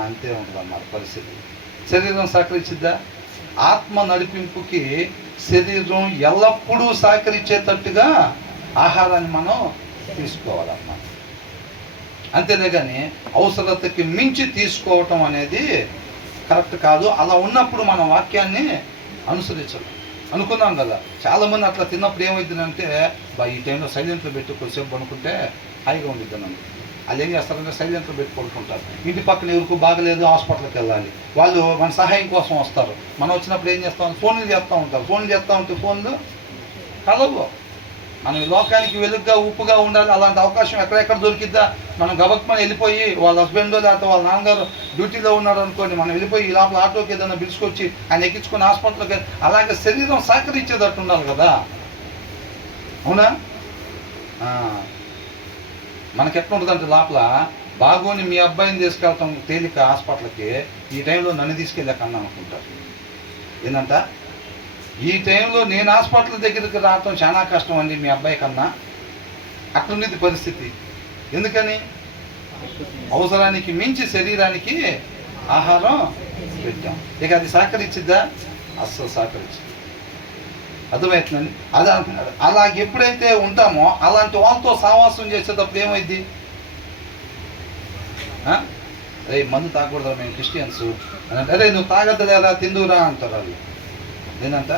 అంతే ఉంటుంది అన్నమాట పరిస్థితి. శరీరం సహకరించిద్దా? ఆత్మ నడిపింపుకి శరీరం ఎల్లప్పుడూ సహకరించేటట్టుగా ఆహారాన్ని మనం తీసుకోవాలన్నమాట. అంతేనే కానీ అవసరతకి మించి తీసుకోవటం అనేది కరెక్ట్ కాదు. అలా ఉన్నప్పుడు మన వాక్యాన్ని అనుసరించాలి. అనుకున్నాం కదా, చాలామంది అట్లా తిన్నప్పుడు ఏమవుతుందంటే, ఈ టైంలో సైలెంట్లో పెట్టి కొద్దిసేపు అనుకుంటే హాయిగా ఉండిద్ది అన్నమాట. వాళ్ళు ఏం చేస్తారంటే సైలెంట్లో పెట్టి పడుకుంటారు. ఇంటి పక్కన ఎవరికి బాగలేదు, హాస్పిటల్కి వెళ్ళాలి, వాళ్ళు మన సహాయం కోసం వస్తారు. మనం వచ్చినప్పుడు ఏం చేస్తాం? ఫోన్లు చేస్తూ ఉంటారు. ఫోన్లు చేస్తూ ఉంటే ఫోన్లు కలవు. మనం లోకానికి వెలుగుగా ఉప్పుగా ఉండాలి. అలాంటి అవకాశం ఎక్కడెక్కడ దొరికిద్దా? మనం గబక్మని వెళ్ళిపోయి వాళ్ళ హస్బెండ్ లేకపోతే వాళ్ళ నాన్నగారు డ్యూటీలో ఉన్నాడు అనుకోండి, మనం వెళ్ళిపోయి ఈ లోపల ఆటోకి ఏదైనా పిలుచుకొచ్చి ఆయన ఎక్కించుకొని హాస్పిటల్కి, అలాగే శరీరం సహకరించేటట్టు ఉండాలి కదా. అవునా? మనకి ఎట్లా ఉంటుందంటే లోపల బాగోని మీ అబ్బాయిని తీసుకెళ్తాం తేలిక హాస్పిటల్కి, ఈ టైంలో నన్ను తీసుకెళ్ళాకన్నా అనుకుంటారు. ఏంటంట, ఈ టైంలో నేను హాస్పిటల్ దగ్గరికి రావటం చాలా కష్టం అండి మీ అబ్బాయి కన్నా. అట్లుండేది పరిస్థితి. ఎందుకని? అవసరానికి మించి శరీరానికి ఆహారం పెట్టాం. ఇక అది సహకరించిద్దా? అస్సలు సహకరించింది. అర్థమవుతుందండి. అది అంటున్నాడు. అలా ఎప్పుడైతే ఉంటామో అలాంటి వాళ్ళతో సావాసం చేసేటప్పుడు ఏమైంది? అరే మందు తాగకూడదా మేము క్రిస్టియన్స్ అని అంటే, అరే నువ్వు తాగద్దులేరా తిందురా అంటారు వాళ్ళు. నేనంట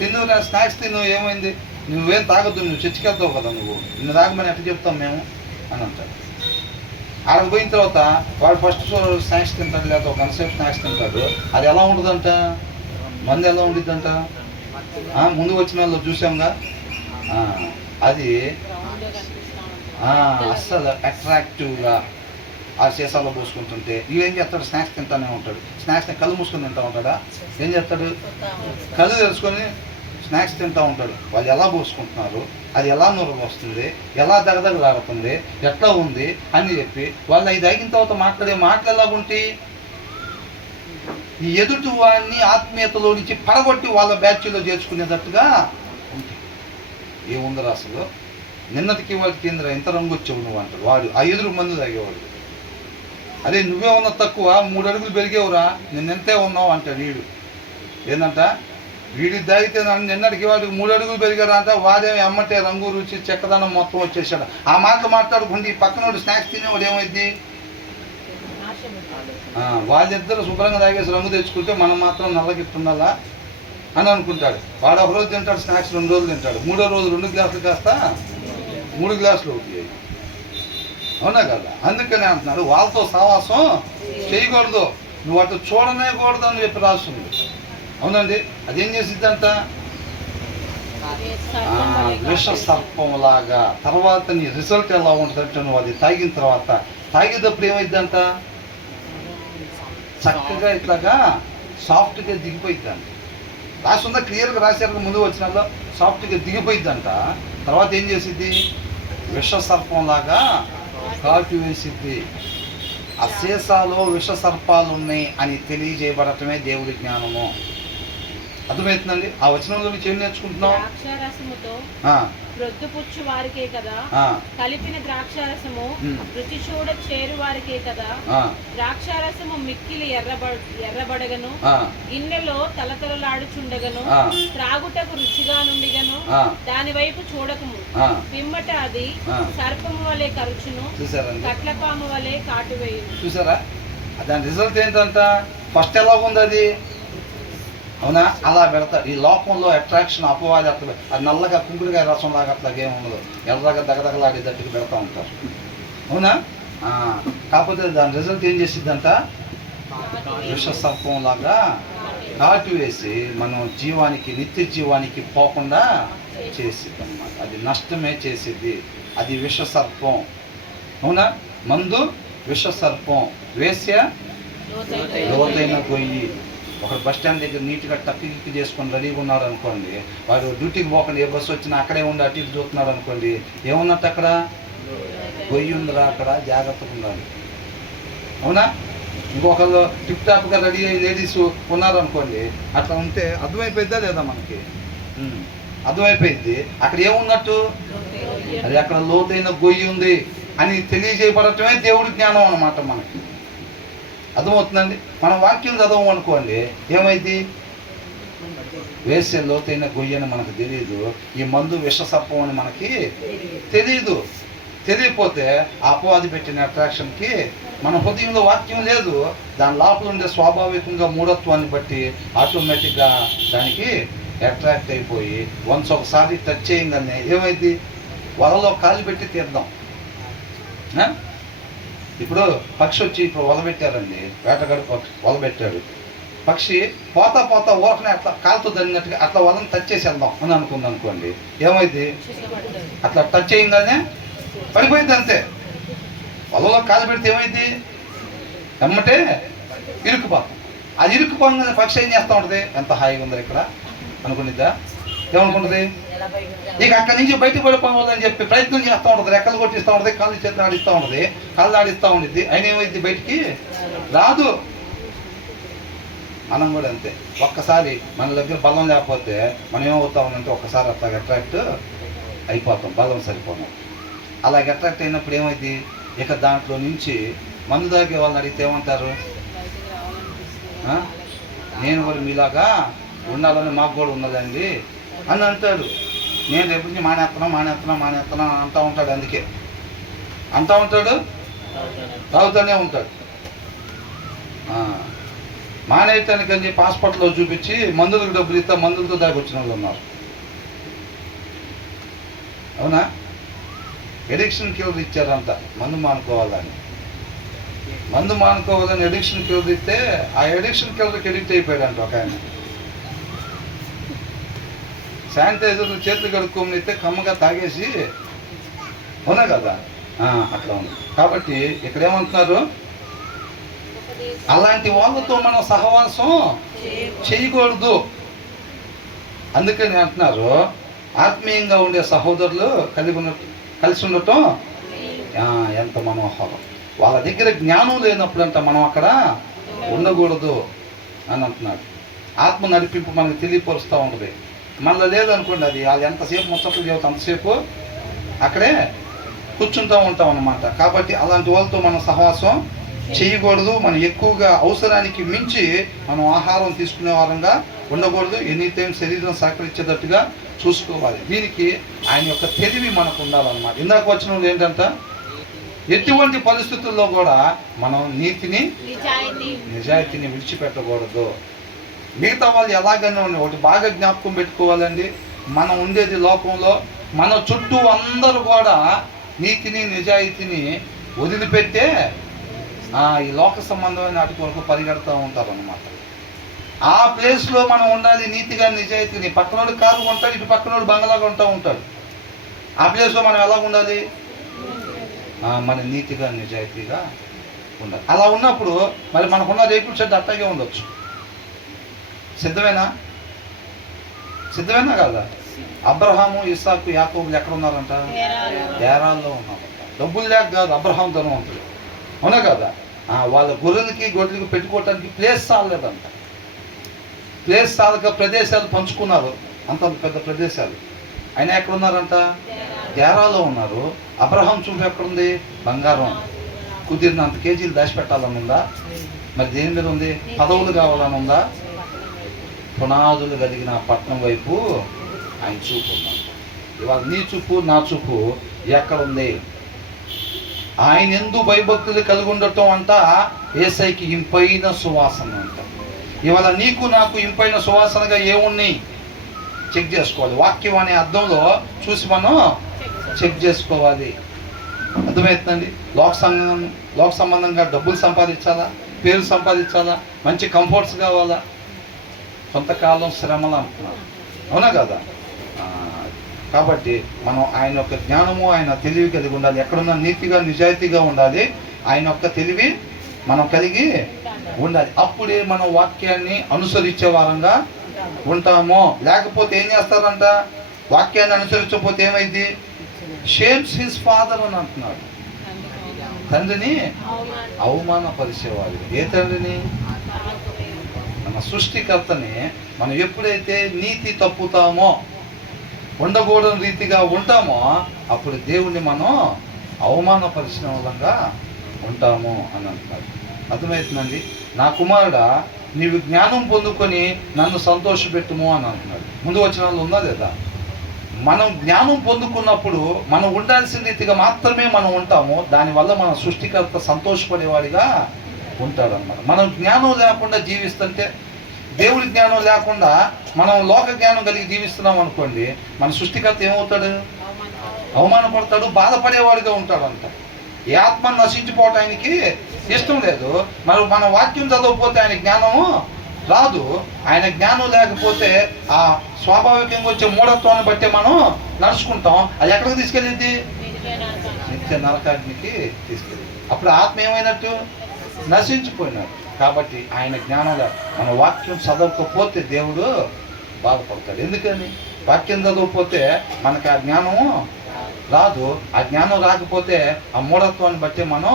తిందురా, స్నాక్స్ తిను, ఏమైంది? నువ్వేం తాగొద్దు, నువ్వు చర్చికి వెళ్తావు కదా, నువ్వు నిన్ను తాగమని ఎట్లా చెప్తాం మేము అని అంటారు. ఆడకు పోయిన తర్వాత వాడు ఫస్ట్ స్నాక్స్ తింటాడు, లేదా ఒక గంట సేపు స్నాక్స్ తింటాడు. అది ఎలా ఉంటుందంట? మందు ఎలా ఉండిద్దంట? ముందు వచ్చిన వాళ్ళు చూసాంగా, అది అస్సలు అట్రాక్టివ్గా ఆ సీసాలో పోసుకుంటుంటే ఇవేం చేస్తాడు? స్నాక్స్ తింటానే ఉంటాడు. స్నాక్స్ని కళ్ళు మూసుకొని తింటూ ఉంటాడా? ఏం చేస్తాడు? కళ్ళు తెలుసుకొని స్నాక్స్ తింటూ ఉంటాడు. వాళ్ళు ఎలా పోసుకుంటున్నారు, అది ఎలా నూరు వస్తుంది, ఎలా దగదగలాగుతుంది, ఎట్లా ఉంది అని చెప్పి వాళ్ళు అది తాగిన తర్వాత మాట్లాడే మాటలు ఎలాగుంటే ఈ ఎదుటి వాడిని ఆత్మీయతలో నుంచి పడగొట్టి వాళ్ళ బ్యాచ్లో చేర్చుకునేటట్టుగా ఉంటాయి. ఏముందరా అసలు, నిన్నటికి వాడి కేంద్ర ఎంత రంగు వచ్చావు నువ్వు అంటాడు వాడు. ఆ ఎదురు మందు తాగేవాడు. అదే నువ్వే ఉన్న తక్కువ, 3 అడుగులు పెరిగేవురా, నిన్నెంతే ఉన్నావు అంటాడు వీడు. ఏంటంట, వీడికి తాగితే నిన్నటికి వాడికి 3 అడుగులు పెరిగారా అంట. వాడేమి అమ్మటే రంగు రుచి చెక్కదనం మొత్తం వచ్చేసాడు. ఆ మాటలు మాట్లాడుకుంటే ఈ పక్కన స్నాక్స్ తినేవాడు ఏమైంది? వాళ్ళిద్దరు శుభ్రంగా తాగేసి రంగు తెచ్చుకుంటే మనం మాత్రం నల్లగిట్టుండాలా అని అనుకుంటాడు. వాడు ఒక రోజు తింటాడు స్నాక్స్, 2 రోజులు తింటాడు, 3వ రోజు 2 గ్లాసులు కాస్త 3 గ్లాసులు అవుతాయి. అవునా కదా? అందుకనే అంటున్నాడు వాళ్ళతో సావాసం చేయకూడదు, నువ్వు అటు చూడనే కూడదు అని చెప్పి రాస్తుంది. అవునండి. అదేం చేసిద్దంట? విష సర్పంలాగా. తర్వాత నీ రిజల్ట్ ఎలా ఉంటుందంటే, నువ్వు అది తాగిన తర్వాత తాగేటప్పుడు ఏమైందంట? చక్కగా ఇట్లాగా సాఫ్ట్గా దిగిపోయిద్దంట. రాసిందా క్లియర్గా రాశారు ముందు వచ్చిన సాఫ్ట్గా దిగిపోయిద్దంట. తర్వాత ఏం చేసిద్ది? విష సర్పంలాగా కాటు వేసిద్ది. ఆ సీసాలో విష సర్పాలు ఉన్నాయి అని తెలియజేయబడటమే దేవుడి జ్ఞానము. అర్థమవుతుందండి. ఆ వచనంలో నుంచి ఏం నేర్చుకుంటున్నాం? ప్రొద్దుపుచ్చు వారికే కదా, కలిపిన ద్రాక్షారసము రుచి చూడ చేరు వారికే కదా, ద్రాక్షారసము మిక్కిలి ఎర్రబడగను, గిన్నెలో తలతలలాడుచుండగను, త్రాగుటకు రుచిగా నుండిగను, దాని వైపు చూడకము, పిమ్మట అది సర్పము వలె కరుచును, కట్లపాము వలె కాటువేయును. చూసారా? దాని రిజల్ట్ ఏంటంట? ఫస్ట్ ఎలా ఉంది అది? అవునా? అలా పెడతారు. ఈ లోకంలో అట్రాక్షన్, అపవాది అట్లా అది నల్లగా కుంకుడుగా రసం లాగా అట్లాగేం ఉండదు, ఎర్రగా దగదగలాడేటట్టుకు పెడతా ఉంటారు. అవునా? కాకపోతే దాని రిజల్ట్ ఏం చేసిద్దంట? విష సర్పం లాగా కాటు వేసి మనం జీవానికి, నిత్య జీవానికి పోకుండా చేసిద్ది అన్నమాట. అది నష్టమే చేసిద్ది. అది విష సర్పం. అవునా? మందు విష సర్పం, వేశ్య లోతైన గొయ్యి. ఒకడు బస్ స్టాండ్ దగ్గర నీట్గా టక్కి చేసుకొని రెడీగా ఉన్నాడు అనుకోండి, వాడు డ్యూటీకి పోకుండా ఏ బస్సు వచ్చినా అక్కడే ఉండి అటు ఇటు చూస్తున్నాడు అనుకోండి, ఏమున్నట్టు అక్కడ? గొయ్యి ఉందిరా, అక్కడ జాగ్రత్తగా ఉండాలి. అవునా? ఇంకొకళ్ళు టిప్ టాప్గా రెడీ అయ్యి లేడీస్ ఉన్నారు అనుకోండి, అట్లా ఉంటే అర్థమైపోయిద్దా లేదా మనకి? అర్థమైపోయింది. అక్కడ ఏమున్నట్టు? అది అక్కడ లోతైన గొయ్యి ఉంది అని తెలియజేయబడటమే దేవుడి జ్ఞానం అన్నమాట మనకి. అర్థమవుతుందండి. మనం వాక్యం చదవం అనుకోండి, ఏమైంది? వేసే లోతైన గొయ్యి అని మనకు తెలియదు, ఈ మందు విష సర్పం అని మనకి తెలియదు. తెలియకపోతే అపవాది పెట్టిన అట్రాక్షన్కి మన హృదయంలో వాక్యం లేదు, దాని లోపల ఉండే స్వాభావికంగా మూఢత్వాన్ని బట్టి ఆటోమేటిక్గా దానికి అట్రాక్ట్ అయిపోయి వన్స్ ఒకసారి టచ్ చేయంగానే ఏమైంది? వలలో కాలు పెట్టి తీద్దాం. ఇప్పుడు పక్షి వచ్చి ఇప్పుడు వలబెట్టారండి, వేటగాడు వల పెట్టాడు. పక్షి పోతా పోతా ఊరకనే అట్లా కాలుతో తగినట్టుగా అట్లా వలని టచ్ చేసి వెళ్దాం అని అనుకుంది అనుకోండి, ఏమైంది? అట్లా టచ్ చేయంగానే పడిపోయింది అంతే. వలలో కాలు పెడితే ఏమైంది? ఎమ్మటే ఇరుక్కుపోతాం. అది ఇరుక్కుపోగానే పక్షి ఏం చేస్తూ ఉంటుంది? ఎంత హాయిగా ఉందో ఇక్కడ అనుకునిద్దా? ఏమనుకుంటుంది? ఇక అక్కడి నుంచి బయటకు పడిపోవాలని చెప్పి ప్రయత్నం చేస్తూ ఉంటుంది, రెక్కలు కొట్టిస్తూ ఉంటుంది, కాళ్ళు చేతులు ఆడిస్తూ ఉంటుంది, కాళ్ళు ఆడిస్తూ ఉంటుంది. అయినా ఏమైంది? బయటికి రాదు. మనం కూడా అంతే. ఒక్కసారి మన దగ్గర బలం లేకపోతే మనం ఏమవుతామంటే ఒక్కసారి అట్లా అట్రాక్ట్ అయిపోతాం, బలం సరిపోతాం. అలాగే అట్రాక్ట్ అయినప్పుడు ఏమైంది? ఇక దాంట్లో నుంచి మందు తాగే వాళ్ళని అడిగితే ఏమంటారు? నేను కూడా మీలాగా ఉండాలని మాకు కూడా ఉన్నదండి అని అంటాడు. నేను రేపు నుంచి మానేస్తున్నా అంటూ ఉంటాడు. అందుకే అంటూ ఉంటాడు, తాగుతూనే ఉంటాడు. మానేయటానికి అని చెప్పి హాస్పిటల్లో చూపించి మందులకు డబ్బులు ఇస్తా మందులతో దాకా వచ్చిన వాళ్ళు ఉన్నారు. అవునా? ఎడిక్షన్ కిల్లర్ ఇచ్చారంట మందు మానుకోవాలని. మందు మానుకోవాలని ఎడిక్షన్ కిల్లర్ ఇస్తే ఆ ఎడిక్షన్ కిల్లర్కి ఎడిక్ట్ అయిపోయాడంట ఒక ఆయన. శానిటైజర్ చేతులు కడుక్కోమని ఇస్తే కమ్మగా తాగేసి, అవునా కదా? అట్లా ఉంది. కాబట్టి ఇక్కడ ఏమంటున్నారు? అలాంటి వాళ్ళతో మనం సహవాసం చేయకూడదు. అందుకని అంటున్నారు ఆత్మీయంగా ఉండే సహోదరులు కలిసి ఉండటం ఎంత మనోహరం. వాళ్ళ దగ్గర జ్ఞానం లేనప్పుడంట మనం అక్కడ ఉండకూడదు అని అంటున్నాడు. ఆత్మ నడిపింపు మనకు తెలియపరుస్తూ ఉంటుంది. మళ్ళీ లేదనుకోండి, అది వాళ్ళు ఎంతసేపు ముచ్చట్లు చెబుతాం అంతసేపు అక్కడే కూర్చుంటూ ఉంటాం అన్నమాట. కాబట్టి అలాంటి వాళ్ళతో మనం సహవాసం చేయకూడదు. మనం ఎక్కువగా అవసరానికి మించి మనం ఆహారం తీసుకునే వారంగా ఉండకూడదు. ఎనీ టైం శరీరం సహకరించేటట్టుగా చూసుకోవాలి. దీనికి ఆయన యొక్క తెలివి మనకు ఉండాలన్నమాట. ఇందాక వచ్చిన వాళ్ళు ఏంటంట, ఎటువంటి పరిస్థితుల్లో కూడా మనం నీతిని నిజాయితీని విడిచిపెట్టకూడదు. మిగతా వాళ్ళు ఎలాగైనా ఉండి ఒకటి బాగా జ్ఞాపకం పెట్టుకోవాలండి. మనం ఉండేది లోకంలో, మన చుట్టూ అందరూ కూడా నీతిని నిజాయితీని వదిలిపెట్టే ఈ లోక సంబంధమైన వాటి కొరకు పరిగెడుతూ ఉంటారు అన్నమాట. ఆ ప్లేస్లో మనం ఉండాలి నీతిగా నిజాయితీని. పక్కనోడు కారు కొంటాడు, ఇటు పక్కనోడు బంగ్లా కొంటూ ఉంటాడు. ఆ ప్లేస్లో మనం ఎలా ఉండాలి? మన నీతిగా నిజాయితీగా ఉండాలి. అలా ఉన్నప్పుడు మరి మనకున్న రేకుల షెడ్ అట్టాగే ఉండొచ్చు. సిద్ధమేనా కాదా? అబ్రహాము, ఇస్సాకు, యాకోబులు ఎక్కడ ఉన్నారంట? గేరాల్లో ఉన్నారంట. డబ్బులు లేక కాదు, అబ్రహాం ధనవంతుడు. అవునా కదా? వాళ్ళ గొర్రెలకి గొడ్లకి పెట్టుకోవటానికి ప్లేస్ చాలలేదంట. ప్లేస్ చాలక ప్రదేశాలు పంచుకున్నారు, అంత పెద్ద ప్రదేశాలు. ఆయన ఎక్కడ ఉన్నారంట? గేరాలో ఉన్నారు. అబ్రహాం చూపు ఎక్కడుంది? బంగారం కుదిరినంత కేజీలు దాచిపెట్టాలని ఉందా? మరి దేని మీద ఉంది? పదవులు కావాలని ఉందా? పునాదులు కలిగిన పట్టణం వైపు ఆయన చూపు ఉన్నాడు. ఇవాళ నీ చూపు నా చూపు ఎక్కడుంది? ఆయన ఎందు భయభక్తులు కలిగి ఉండటం అంట యేసయ్యకి ఇంపైన సువాసన అంట. ఇవాళ నీకు నాకు ఇంపైన సువాసనగా ఏమున్నాయి చెక్ చేసుకోవాలి. వాక్యం అనే అర్థంలో చూసి మనం చెక్ చేసుకోవాలి. అర్థమవుతుందండి? లోక సంబంధంగా డబ్బులు సంపాదించాలా, పేరు సంపాదించాలా, మంచి కంఫర్ట్స్ కావాలా, కొంతకాలం శ్రమలు అంటున్నారు. అవునా కదా? కాబట్టి మనం ఆయన యొక్క జ్ఞానము, ఆయన తెలివి కలిగి ఉండాలి. ఎక్కడున్నా నీతిగా నిజాయితీగా ఉండాలి. ఆయన యొక్క తెలివి మనం కలిగి ఉండాలి. అప్పుడే మనం వాక్యాన్ని అనుసరించే వారంగా ఉంటాము. లేకపోతే ఏం చేస్తారంట? వాక్యాన్ని అనుసరించకపోతే ఏమైంది? షేమ్స్ హిస్ ఫాదర్ అని అంటున్నాడు. తండ్రిని అవమానపరిచేవాడు. ఏ తండ్రిని? మన సృష్టికర్తని. మనం ఎప్పుడైతే నీతి తప్పుతామో, ఉండకూడని రీతిగా ఉంటామో, అప్పుడు దేవుణ్ణి మనం అవమానపరిచిన వాళ్ళంగా ఉంటాము అని అంటున్నాడు. అర్థమవుతుందండి? నా కుమారుడా, నీవు జ్ఞానం పొందుకొని నన్ను సంతోషపెట్టుము అని అంటున్నాడు. ముందు వచనాల్లో ఉందా లేదా? మనం జ్ఞానం పొందుకున్నప్పుడు మనం ఉండాల్సిన రీతిగా మాత్రమే మనం ఉంటాము. దానివల్ల మన సృష్టికర్త సంతోషపడేవాడిగా ఉంటాడన్నమాట. మనం జ్ఞానం లేకుండా జీవిస్తుంటే, దేవుడి జ్ఞానం లేకుండా మనం లోక జ్ఞానం కలిగి జీవిస్తున్నాం అనుకోండి, మన సృష్టికర్త ఏమవుతాడు? అవమానపడతాడు, బాధపడేవాడిగా ఉంటాడంట. ఏ ఆత్మ నశించిపోవటానికి ఇష్టం లేదు. మరి మన వాక్యం చదవకపోతే ఆయన జ్ఞానము రాదు. ఆయన జ్ఞానం లేకపోతే ఆ స్వాభావికంగా వచ్చే మూఢత్వాన్ని బట్టి మనం నడుచుకుంటాం. అది ఎక్కడికి తీసుకెళ్ళింది? నిత్య నరకాగ్నికి తీసుకెళ్ళింది. అప్పుడు ఆత్మ ఏమైనట్టు? నశించిపోయినట్టు. కాబట్టి ఆయన జ్ఞానంలో మన వాక్యం చదవకపోతే దేవుడు బాధపడతాడు. ఎందుకని? వాక్యం చదవకపోతే మనకు ఆ జ్ఞానం రాదు. ఆ జ్ఞానం రాకపోతే ఆ మూఢత్వాన్ని బట్టి మనం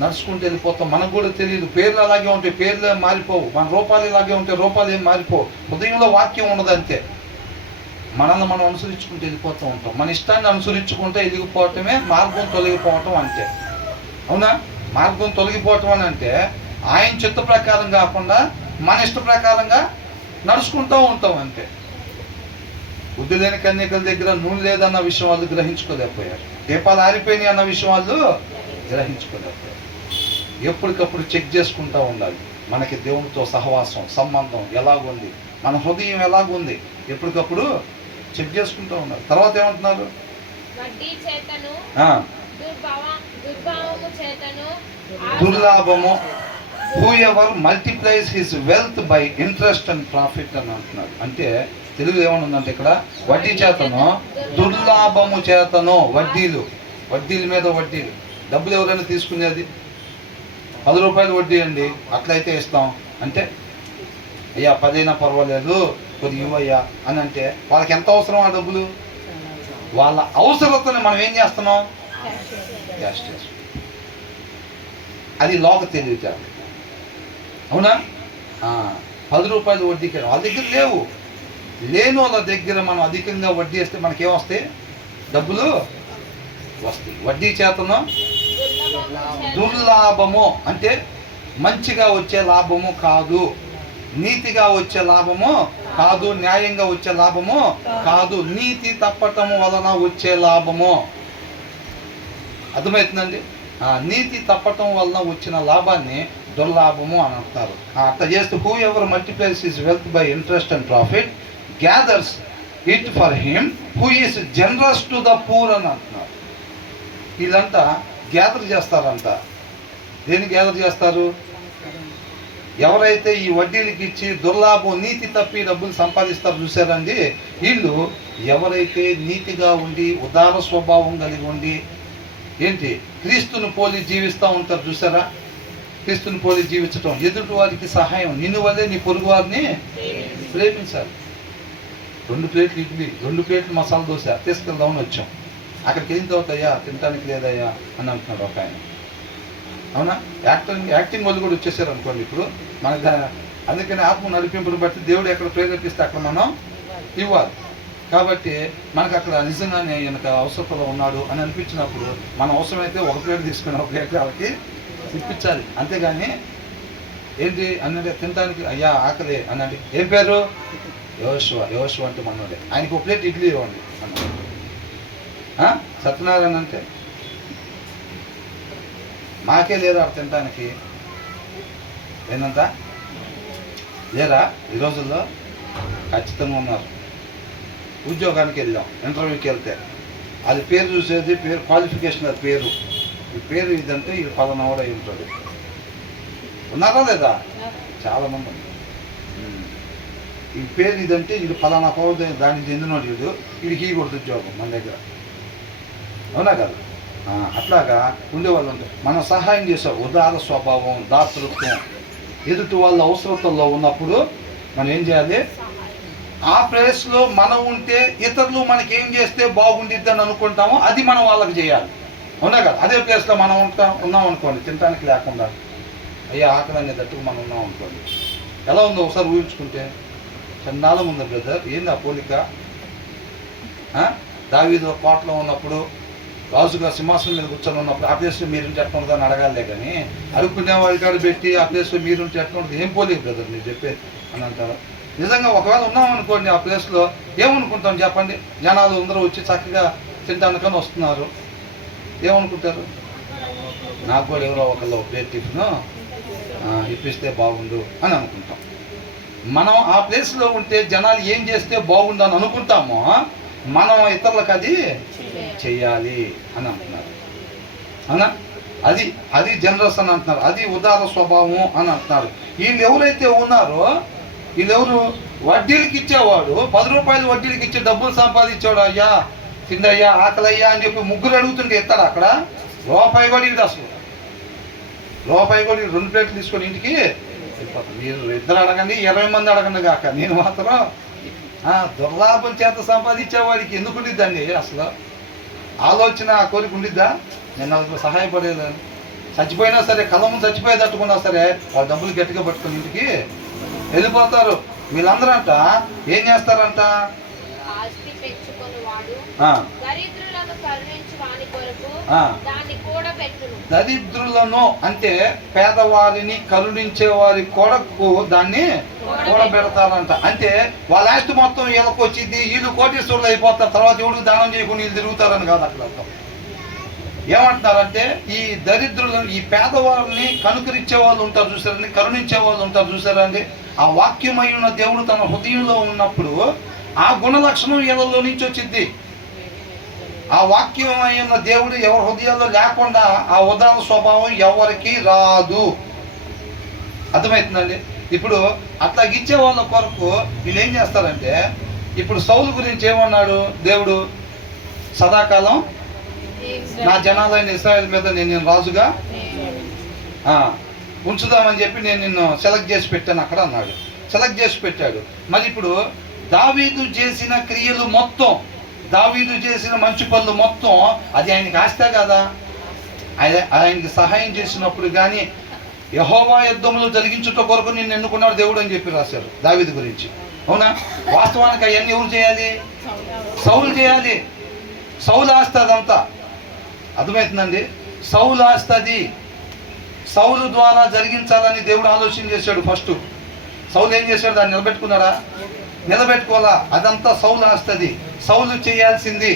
నడుచుకుంటూ వెళ్ళిపోతాం. మనకు కూడా తెలియదు. పేర్లు అలాగే ఉంటాయి, పేర్లు ఏం మారిపోవు. మన రూపాలు ఇలాగే ఉంటాయి, రూపాలు ఏం మారిపోవు. హృదయంలో వాక్యం ఉండదు అంతే. మనల్ని మనం అనుసరించుకుంటూ వెళ్ళిపోతూ ఉంటాం. మన ఇష్టాన్ని అనుసరించుకుంటూ వెళ్ళిపోవటమే మార్గం తొలగిపోవటం అంటే. అవునా? మార్గం తొలగిపోవటం అని అంటే ఆయన చిత్త ప్రకారం కాకుండా మన ఇష్ట ప్రకారంగా నడుచుకుంటూ ఉంటాం అంతే. బుద్ధి లేని కన్యకల దగ్గర నూనె లేదన్న విషయం వాళ్ళు గ్రహించుకోలేకపోయారు. దీపాలు ఆరిపోయినాయి అన్న విషయం వాళ్ళు గ్రహించుకోలేకపోయారు. ఎప్పటికప్పుడు చెక్ చేసుకుంటూ ఉండాలి. మనకి దేవునితో సహవాసం, సంబంధం ఎలాగుంది, మన హృదయం ఎలాగుంది, ఎప్పటికప్పుడు చెక్ చేసుకుంటూ ఉండాలి. తర్వాత ఏమంటున్నారు? దుర్లాభము, whoever multiplies his wealth by interest and profit అని అంటున్నాడు. అంటే తెలుగు ఏమనుందంటే ఇక్కడ వడ్డీ చేతను, దుర్లాభము చేతను, వడ్డీలు, వడ్డీల మీద వడ్డీలు. డబ్బులు ఎవరైనా తీసుకునేది 10 రూపాయలు వడ్డీ అండి, అట్లయితే ఇస్తాం అంటే, అయ్యా 10 అయినా పర్వాలేదు కొద్దిగా ఇవ్వయ్యా అని అంటే వాళ్ళకి ఎంత అవసరం ఆ డబ్బులు? వాళ్ళ అవసరతని మనం ఏం చేస్తున్నాం? క్యాష్ చేస్తాం. అది లోక తెలివితేటలు. అవునా? 10 రూపాయలు వడ్డీకి వాళ్ళ దగ్గర లేవు. లేని వాళ్ళ దగ్గర మనం అధికంగా వడ్డీ వేస్తే మనకేమొస్తాయి? డబ్బులు వస్తాయి. వడ్డీ చేతను దుర్లాభము అంటే మంచిగా వచ్చే లాభము కాదు, నీతిగా వచ్చే లాభము కాదు, న్యాయంగా వచ్చే లాభము కాదు, నీతి తప్పటము వలన వచ్చే లాభము. అర్థమవుతుందండి? నీతి తప్పటం వలన వచ్చిన లాభాన్ని దుర్లాభము అని అంటారు. అట్లా చేస్తే who ever multiplies his wealth by interest and profit gathers it for him who is generous to the poor అని అంటున్నారు. వీళ్ళంతా గ్యాదర్ చేస్తారంట. దేన్ని గ్యాదర్ చేస్తారు? ఎవరైతే ఈ వడ్డీలకి ఇచ్చి దుర్లాభం, నీతి తప్పి డబ్బులు సంపాదిస్తారు చూసారండి, వీళ్ళు ఎవరైతే నీతిగా ఉండి ఉదార స్వభావం కలిగి ఉండి ఏంటి క్రీస్తుని పోలి జీవిస్తూ ఉంటారు చూసారా? క్రీస్తుని పోలి జీవించటం, ఎదుటి వారికి సహాయం, నిన్ను వల్లే నీ పొరుగు వారిని ప్రేమించాలి. 2 ప్లేట్లు ఇడ్లీ, 2 ప్లేట్లు మసాలా దోశ తీసుకెళ్దామని వచ్చాం. అక్కడికి ఏం అవుతాయా, తినడానికి లేదయ్యా అని అంటున్నాడు ఒక ఆయన. అవునా? యాక్టింగ్ వాళ్ళు కూడా వచ్చేసారు అనుకోండి ఇప్పుడు మనకు. అందుకని ఆత్మ నడిపింపుని బట్టి దేవుడు ఎక్కడ ప్రేరేపిస్తే అక్కడ మనం ఇవ్వాలి. కాబట్టి మనకు అక్కడ నిజంగానే ఈయనకు అవసరతలో ఉన్నాడు అని అనిపించినప్పుడు మన అవసరమైతే 1 ప్లేట్ తీసుకుని 1 ప్లేట్ వాళ్ళకి ఇప్పించాలి. అంతేగాని ఏంటి అన్నది తినడానికి అయ్యా ఆకలి అన్నది. ఏం పేరు? యోషువ అంటే మనోడే. ఆయనకి 1 ప్లేట్ ఇడ్లీ ఇవ్వండి అన్నాడు. సత్యనారాయణ అంటే మాకే లేదా తినడానికి ఏందంతా లేరా? ఈ రోజుల్లో ఖచ్చితంగా ఉన్నారు. ఉద్యోగానికి వెళ్ళాం, ఇంటర్వ్యూకి వెళ్తే అది పేరు చూసేది, పేరు క్వాలిఫికేషన్, అది పేరు, ఈ పేరు ఇదంటే ఇది 10 అవర్ అయి ఉంటుంది. ఉన్నారా లేదా? చాలామంది ఉన్నారు. ఈ పేరు ఇదంటే ఇది 10 పౌరు దానికి చెందినోడు వీడు, వీడికి ఇవ్వకూడదు ఉద్యోగం మన దగ్గర. అవునా కదా? అట్లాగా ఉండేవాళ్ళు ఉంటారు. మనం సహాయం చేసాం, ఉదార స్వభావం, దాతృత్వం. ఎదుటి వాళ్ళ అవసరతల్లో ఉన్నప్పుడు మనం ఏం చేయాలి? ఆ ప్లేస్లో మనం ఉంటే ఇతరులు మనకి ఏం చేస్తే బాగుండిద్ది అని అనుకుంటామో అది మనం వాళ్ళకి చేయాలి. అవునా కదా? అదే ప్లేస్లో మనం ఉన్నాం అనుకోండి, తినడానికి లేకుండా అయ్యా ఆకలి అనేటట్టుకు మనం ఉన్నాం అనుకోండి, ఎలా ఉందో ఒకసారి ఊహించుకుంటే చండాలం ఉంది బ్రదర్. ఏంది ఆ పోలిక? దావీదు కోటలో ఉన్నప్పుడు, రాజుగా సింహాసనం మీద కూర్చొని ఉన్నప్పుడు ఆ ప్లేస్లో మీరుంటే ఎట్లా ఉండదని అడగాలే కానీ అడుక్కునే వాళ్ళ కాడ పెట్టి ఆ ప్లేస్లో మీరుంటే ఎట్లా ఉంటుంది? ఏం పోలేదు బ్రదర్ మీరు చెప్పేది అని అంటారు. నిజంగా ఒకవేళ ఉన్నామనుకోండి ఆ ప్లేస్లో ఏమనుకుంటాం చెప్పండి? జనాలు అందరూ వచ్చి చక్కగా తినడానికని వస్తున్నారు, ఏమనుకుంటారు? నాకు కూడా ఎవరో ఒకళ్ళు ప్లేట్ టిఫిన్ ఇప్పిస్తే బాగుండు అని అనుకుంటాం. మనం ఆ ప్లేస్లో ఉంటే జనాలు ఏం చేస్తే బాగుండు అని అనుకుంటామో మనం ఇతరులకు అది చెయ్యాలి అని అంటున్నారు. అవునా? అది జనరస్ అని అంటున్నారు, అది ఉదార స్వభావం అని అంటున్నారు. వీళ్ళు ఎవరైతే ఉన్నారో వీళ్ళెవరు? వడ్డీలకి ఇచ్చేవాడు, 10 రూపాయలు వడ్డీలకి ఇచ్చే డబ్బులు సంపాదించాడు. అయ్యా తిందయ్యా ఆకలయ్యా అని చెప్పి 3 అడుగుతుంటే ఇస్తాడు అక్కడ రూపాయి కూడా ఇది, అసలు రూపాయి కూడా 2 ప్లేట్లు తీసుకొని ఇంటికి వెళ్ళిపోతాం. మీరు 2 అడగండి, 20 మంది అడగండి కాక, నేను మాత్రం దుర్లాభం చేత సంపాదించేవాడికి ఎందుకు ఉండిద్దండి అసలు ఆలోచన కోరిక ఉండిద్దా? నేను వాళ్ళకి సహాయపడేదని చచ్చిపోయినా సరే కలము చచ్చిపోయేటట్టుకున్నా సరే వాళ్ళ డబ్బులు గట్టిగా పట్టుకుని ఇంటికి వెళ్ళిపోతారు. వీళ్ళందరూ అంట ఏం చేస్తారంట? ఆస్తి పెంచుకొనువాడు ఆ, దరిద్రులను కరుణించు వాని కొరకు ఆ. దాన్ని కూడబెట్టును. దరిద్రులను అంటే పేదవారిని కరుణించే వారి కొరకు దాన్ని కూడబెడతారంట. అంటే వాళ్ళ ఆస్తి మొత్తం వీళ్ళకి వచ్చింది, వీళ్ళు కోటీశ్వరులు అయిపోతారు, తర్వాత ఎవరికి దానం చేయకుండా వీళ్ళు తిరుగుతారని కాదు అక్కడ అర్థం. ఏమంటున్నారంటే ఈ దరిద్రులను, ఈ పేదవారిని కనుకరించే వాళ్ళు ఉంటారు చూసారండి, కరుణించే వాళ్ళు ఉంటారు చూసారండి. ఆ వాక్యమై ఉన్న దేవుడు తన హృదయంలో ఉన్నప్పుడు ఆ గుణ లక్షణం వీళ్ళలో నుంచి వచ్చింది. ఆ వాక్యమై ఉన్న దేవుడు ఎవరి హృదయాల్లో లేకుండా ఆ ఉదార స్వభావం ఎవరికి రాదు. అర్థమవుతుందండి? ఇప్పుడు అట్లా ఇచ్చే వాళ్ళ కొరకు వీళ్ళు ఏం చేస్తారంటే, ఇప్పుడు సౌలు గురించి ఏమన్నాడు దేవుడు? సదాకాలం నా జనాలైన ఇశ్రాయేలు మీద నేను రాజుగా ఉంచుదామని చెప్పి నేను నిన్ను సెలెక్ట్ చేసి పెట్టాను అక్కడ అన్నాడు. సెలెక్ట్ చేసి పెట్టాడు. మరి ఇప్పుడు దావీదు చేసిన క్రియలు మొత్తం, దావీదు చేసిన మంచి పనులు మొత్తం అది ఆయనకి ఆస్తే కదా. ఆయనకి సహాయం చేసినప్పుడు కానీ యెహోవా యుద్ధములు జరిగించుట కొరకు నిన్ను ఎన్నుకున్నాడు దేవుడు అని చెప్పి రాశారు దావీదు గురించి. అవునా? వాస్తవానికి అవన్నీ ఎవరు చేయాలి? సౌలు చేయాలి. సౌలు ఆస్తి అదంతా. అర్థమవుతుందండి? సౌలు ఆస్తి అది. సౌలు ద్వారా జరిగించాలని దేవుడు ఆలోచన చేశాడు. ఫస్ట్ సౌలు ఏం చేశాడు? దాన్ని నిలబెట్టుకున్నాడా? నిలబెట్టుకోవాలా. అదంతా సౌలు ఆస్తి అది. సౌలు చేయాల్సింది.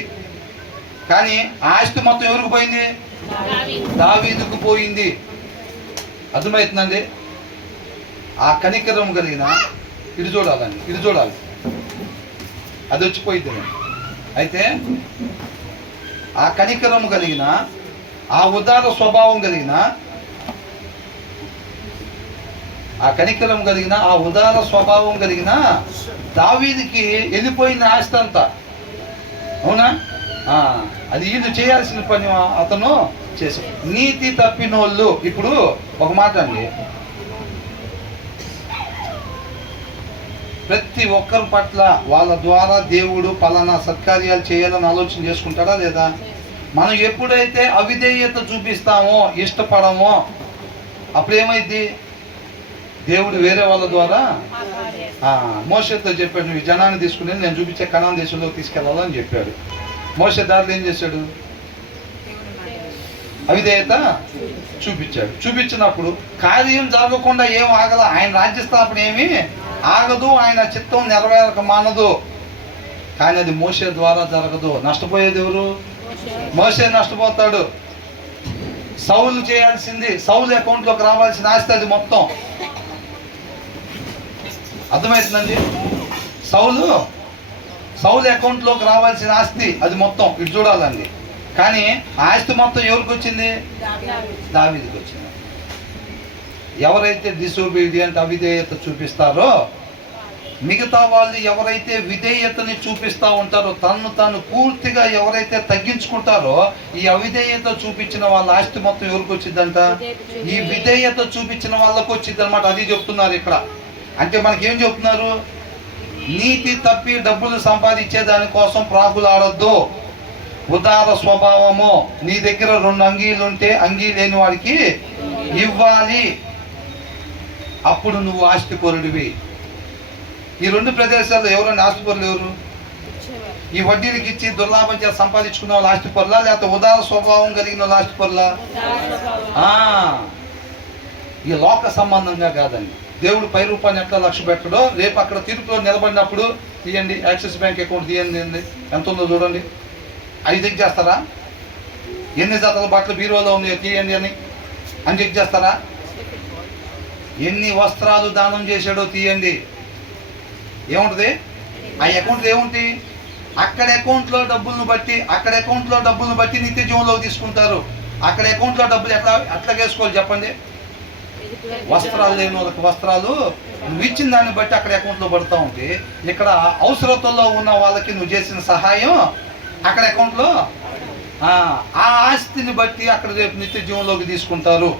కానీ ఆ ఆస్తి మొత్తం ఎవరికి పోయింది? దావీదుకు పోయింది. అర్థమవుతుందండి? ఆ కనికరం కలిగిన ఇటు చూడాలండి, ఇటు చూడాలి, అది వచ్చిపోయింది. అయితే ఆ కనికరం కలిగిన, ఆ ఉదార స్వభావం కలిగిన, ఆ కనికరం కలిగిన, ఆ ఉదార స్వభావం కలిగిన దావీదుకి వెళ్ళిపోయిన ఆస్తి అంతా. అవునా? అది వీళ్ళు చేయాల్సిన పని అతను చేశాడు. నీతి తప్పినోళ్ళు. ఇప్పుడు ఒక మాట అండి, ప్రతి ఒక్కరి పట్ల వాళ్ళ ద్వారా దేవుడు పలానా సత్కార్యాలు చేయాలని ఆలోచన చేసుకుంటాడా లేదా? మనం ఎప్పుడైతే అవిధేయత చూపిస్తామో, ఇష్టపడమో, అప్పుడు ఏమైంది? దేవుడు వేరే వాళ్ళ ద్వారా మోషేతో చెప్పాడు, నువ్వు ఈ జనాన్ని తీసుకుని నేను చూపించే కనాన్ దేశంలోకి తీసుకెళ్ళాలని చెప్పాడు. మోషే దారిలో ఏం చేశాడు? అవిధేయత చూపించాడు. చూపించినప్పుడు కార్యం జరగకుండా ఏం ఆగల. ఆయన రాజ్యస్థాపన ఏమి ఆగదు, ఆయన చిత్తం నెరవేరక మానదు. కానీ అది మోషే ద్వారా జరగదు. నష్టపోయేది ఎవరు? మోషే నష్టపోతాడు. సౌలు చేయాల్సింది, సౌలు అకౌంట్లోకి రావాల్సిన ఆస్తి అది మొత్తం. అర్థమవుతుందండి? సౌలు అకౌంట్లోకి రావాల్సిన ఆస్తి అది మొత్తం ఇటు చూడాలండి. కానీ ఆస్తి మొత్తం ఎవరికి వచ్చింది? దావీదుకి వచ్చింది. ఎవరైతే డిసోబీడియంట్, అవిధేయత చూపిస్తారో, మిగతా వాళ్ళు ఎవరైతే విధేయతని చూపిస్తూ ఉంటారో, తను తాను పూర్తిగా ఎవరైతే తగ్గించుకుంటారో, ఈ అవిధేయత చూపించిన వాళ్ళ ఆస్తి మొత్తం ఎవరికి వచ్చిందంట? ఈ విధేయత చూపించిన వాళ్ళకు వచ్చింది అనమాట. అది చెప్తున్నారు ఇక్కడ. అంటే మనకేం చెప్తున్నారు? నీతి తప్పి డబ్బులు సంపాదించే దానికోసం ప్రాకులాడొద్దు. ఉదార స్వభావము. నీ దగ్గర 2 అంగీలు ఉంటే అంగీ లేని వాడికి ఇవ్వాలి. అప్పుడు నువ్వు ఆస్తిపరుడివి. ఈ 2 ప్రదేశాల్లో ఎవరైనా ఆస్తిపరులు ఎవరు? ఈ వడ్డీలకి ఇచ్చి దుర్లాభం చేసి సంపాదించుకున్న వాళ్ళు ఆస్తిపరులా, లేకపోతే ఉదార స్వభావం కలిగిన వాళ్ళు ఆస్తిపరులా? ఈ లోక సంబంధంగా కాదండి. దేవుడు 10 రూపాయలు ఎట్లా లక్ష్య పెట్టడో, రేపు అక్కడ తీర్పులో నిలబడినప్పుడు తీయండి, యాక్సిస్ బ్యాంక్ అకౌంట్ తీయండి, ఎంత ఉందో చూడండి. 5 చెక్ చేస్తారా? ఎన్ని జతల బట్టలు బీరువాలో ఉన్నాయో తీయండి అని చెక్ చేస్తారా? ఎన్ని వస్త్రాలు దానం చేశాడో తీయండి. ఏముంటుంది? ఆ అకౌంట్లో ఏముంటుంది? అక్కడ అకౌంట్లో డబ్బులను బట్టి నిత్య జీవంలోకి తీసుకుంటారు. అక్కడ అకౌంట్లో డబ్బులు ఎట్లా వేసుకోవాలి చెప్పండి? వస్త్రాలు లేని వాళ్ళకి వస్త్రాలు నువ్వు ఇచ్చిన దాన్ని బట్టి అక్కడ అకౌంట్లో పడుతూ ఉంటే, ఇక్కడ అవసరతల్లో ఉన్న వాళ్ళకి నువ్వు చేసిన సహాయం అక్కడ అకౌంట్లో ఆ ఆస్తిని బట్టి అక్కడ రేపు నిత్య జీవంలోకి తీసుకుంటారు.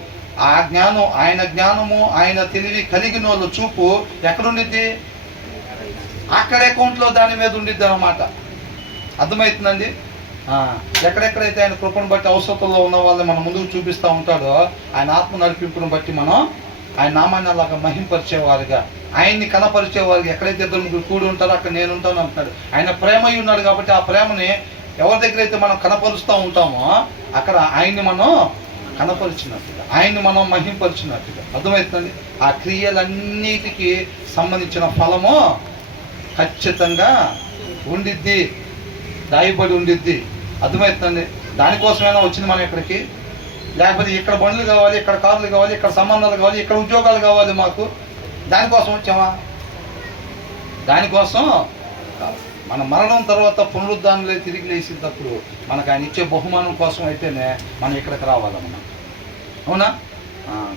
ఆ జ్ఞానం, ఆయన జ్ఞానము, ఆయన తెలివి కలిగిన వాళ్ళ చూపు ఎక్కడుండిద్ది? అక్కడ అకౌంట్లో దాని మీద ఉండిద్ది అన్నమాట. అర్థమవుతుందండి. ఎక్కడెక్కడైతే ఆయన కృపను బట్టి అవసరంలో ఉన్న వాళ్ళని మనం ముందుకు చూపిస్తూ ఉంటాడో, ఆయన ఆత్మ నడిపింపును బట్టి మనం ఆయన నామాన్ని అలాగా మహింపరిచేవారుగా, ఆయన్ని కనపరిచేవారుగా, ఎక్కడైతే ఇద్దరు ముగ్గురు కూడి ఉంటారో అక్కడ నేను ఉంటాను అంటున్నాడు. ఆయన ప్రేమై ఉన్నాడు కాబట్టి ఆ ప్రేమని ఎవరి దగ్గర అయితే మనం కనపరుస్తూ ఉంటామో అక్కడ ఆయన్ని మనం కనపరిచినట్టుగా, ఆయన్ని మనం మహింపరిచినట్టుగా. అర్థమవుతుంది. ఆ క్రియలన్నిటికీ సంబంధించిన ఫలము ఖచ్చితంగా ఉండిద్ది, దాయబడి ఉండిద్ది. అర్థమవుతుంది. దానికోసమైనా వచ్చింది మనం ఇక్కడికి. లేకపోతే ఇక్కడ బండ్లు కావాలి, ఇక్కడ కార్లు కావాలి, ఇక్కడ సంబంధాలు కావాలి, ఇక్కడ ఉద్యోగాలు కావాలి మాకు, దానికోసం వచ్చామా? దానికోసం మన మరణం తర్వాత పునరుద్ధానంలో తిరిగి లేచినప్పుడు మనకు ఆయన ఇచ్చే బహుమానం కోసం అయితేనే మనం ఇక్కడికి రావాలన్నమాట. అవునా?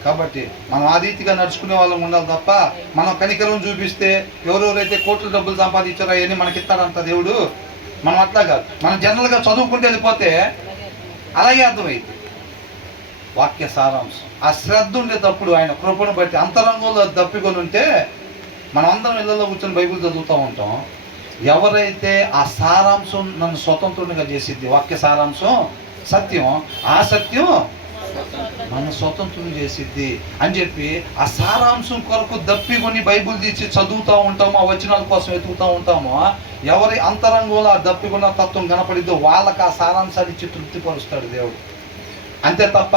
కాబట్టి మనం ఆ రీతిగా నడుచుకునే వాళ్ళం ఉండాలి తప్ప మనం కనికరం చూపిస్తే ఎవరెవరైతే కోట్ల డబ్బులు సంపాదించారో అవన్నీ మనకి ఇస్తాడంట దేవుడు. మనం అట్లా కాదు. మనం జనరల్గా చదువుకుంటూ వెళ్ళిపోతే అలాగే అర్థమైంది వాక్య సారాంశం. ఆ శ్రద్ధ ఉండేటప్పుడు ఆయన కృపను బట్టి అంతరంగంలో దప్పికొని ఉంటే మనం అందరం ఇళ్ళలో కూర్చొని బైబిల్ చదువుతూ ఉంటాం. ఎవరైతే ఆ సారాంశం నన్ను స్వతంత్రునిగా చేసిద్ది, వాక్య సారాంశం సత్యం, ఆ సత్యం నన్ను స్వతంత్రం చేసిద్ది అని చెప్పి ఆ సారాంశం కొరకు దప్పికొని బైబిల్ తీసి చదువుతూ ఉంటామో, ఆ వచనాల కోసం వెతుకుతూ ఉంటామో, ఎవరి అంతరంగంలో ఆ దప్పికొన్న తత్వం కనపడిద్దో వాళ్ళకి ఆ సారాంశాన్ని ఇచ్చి తృప్తిపరుస్తాడు దేవుడు. అంతే తప్ప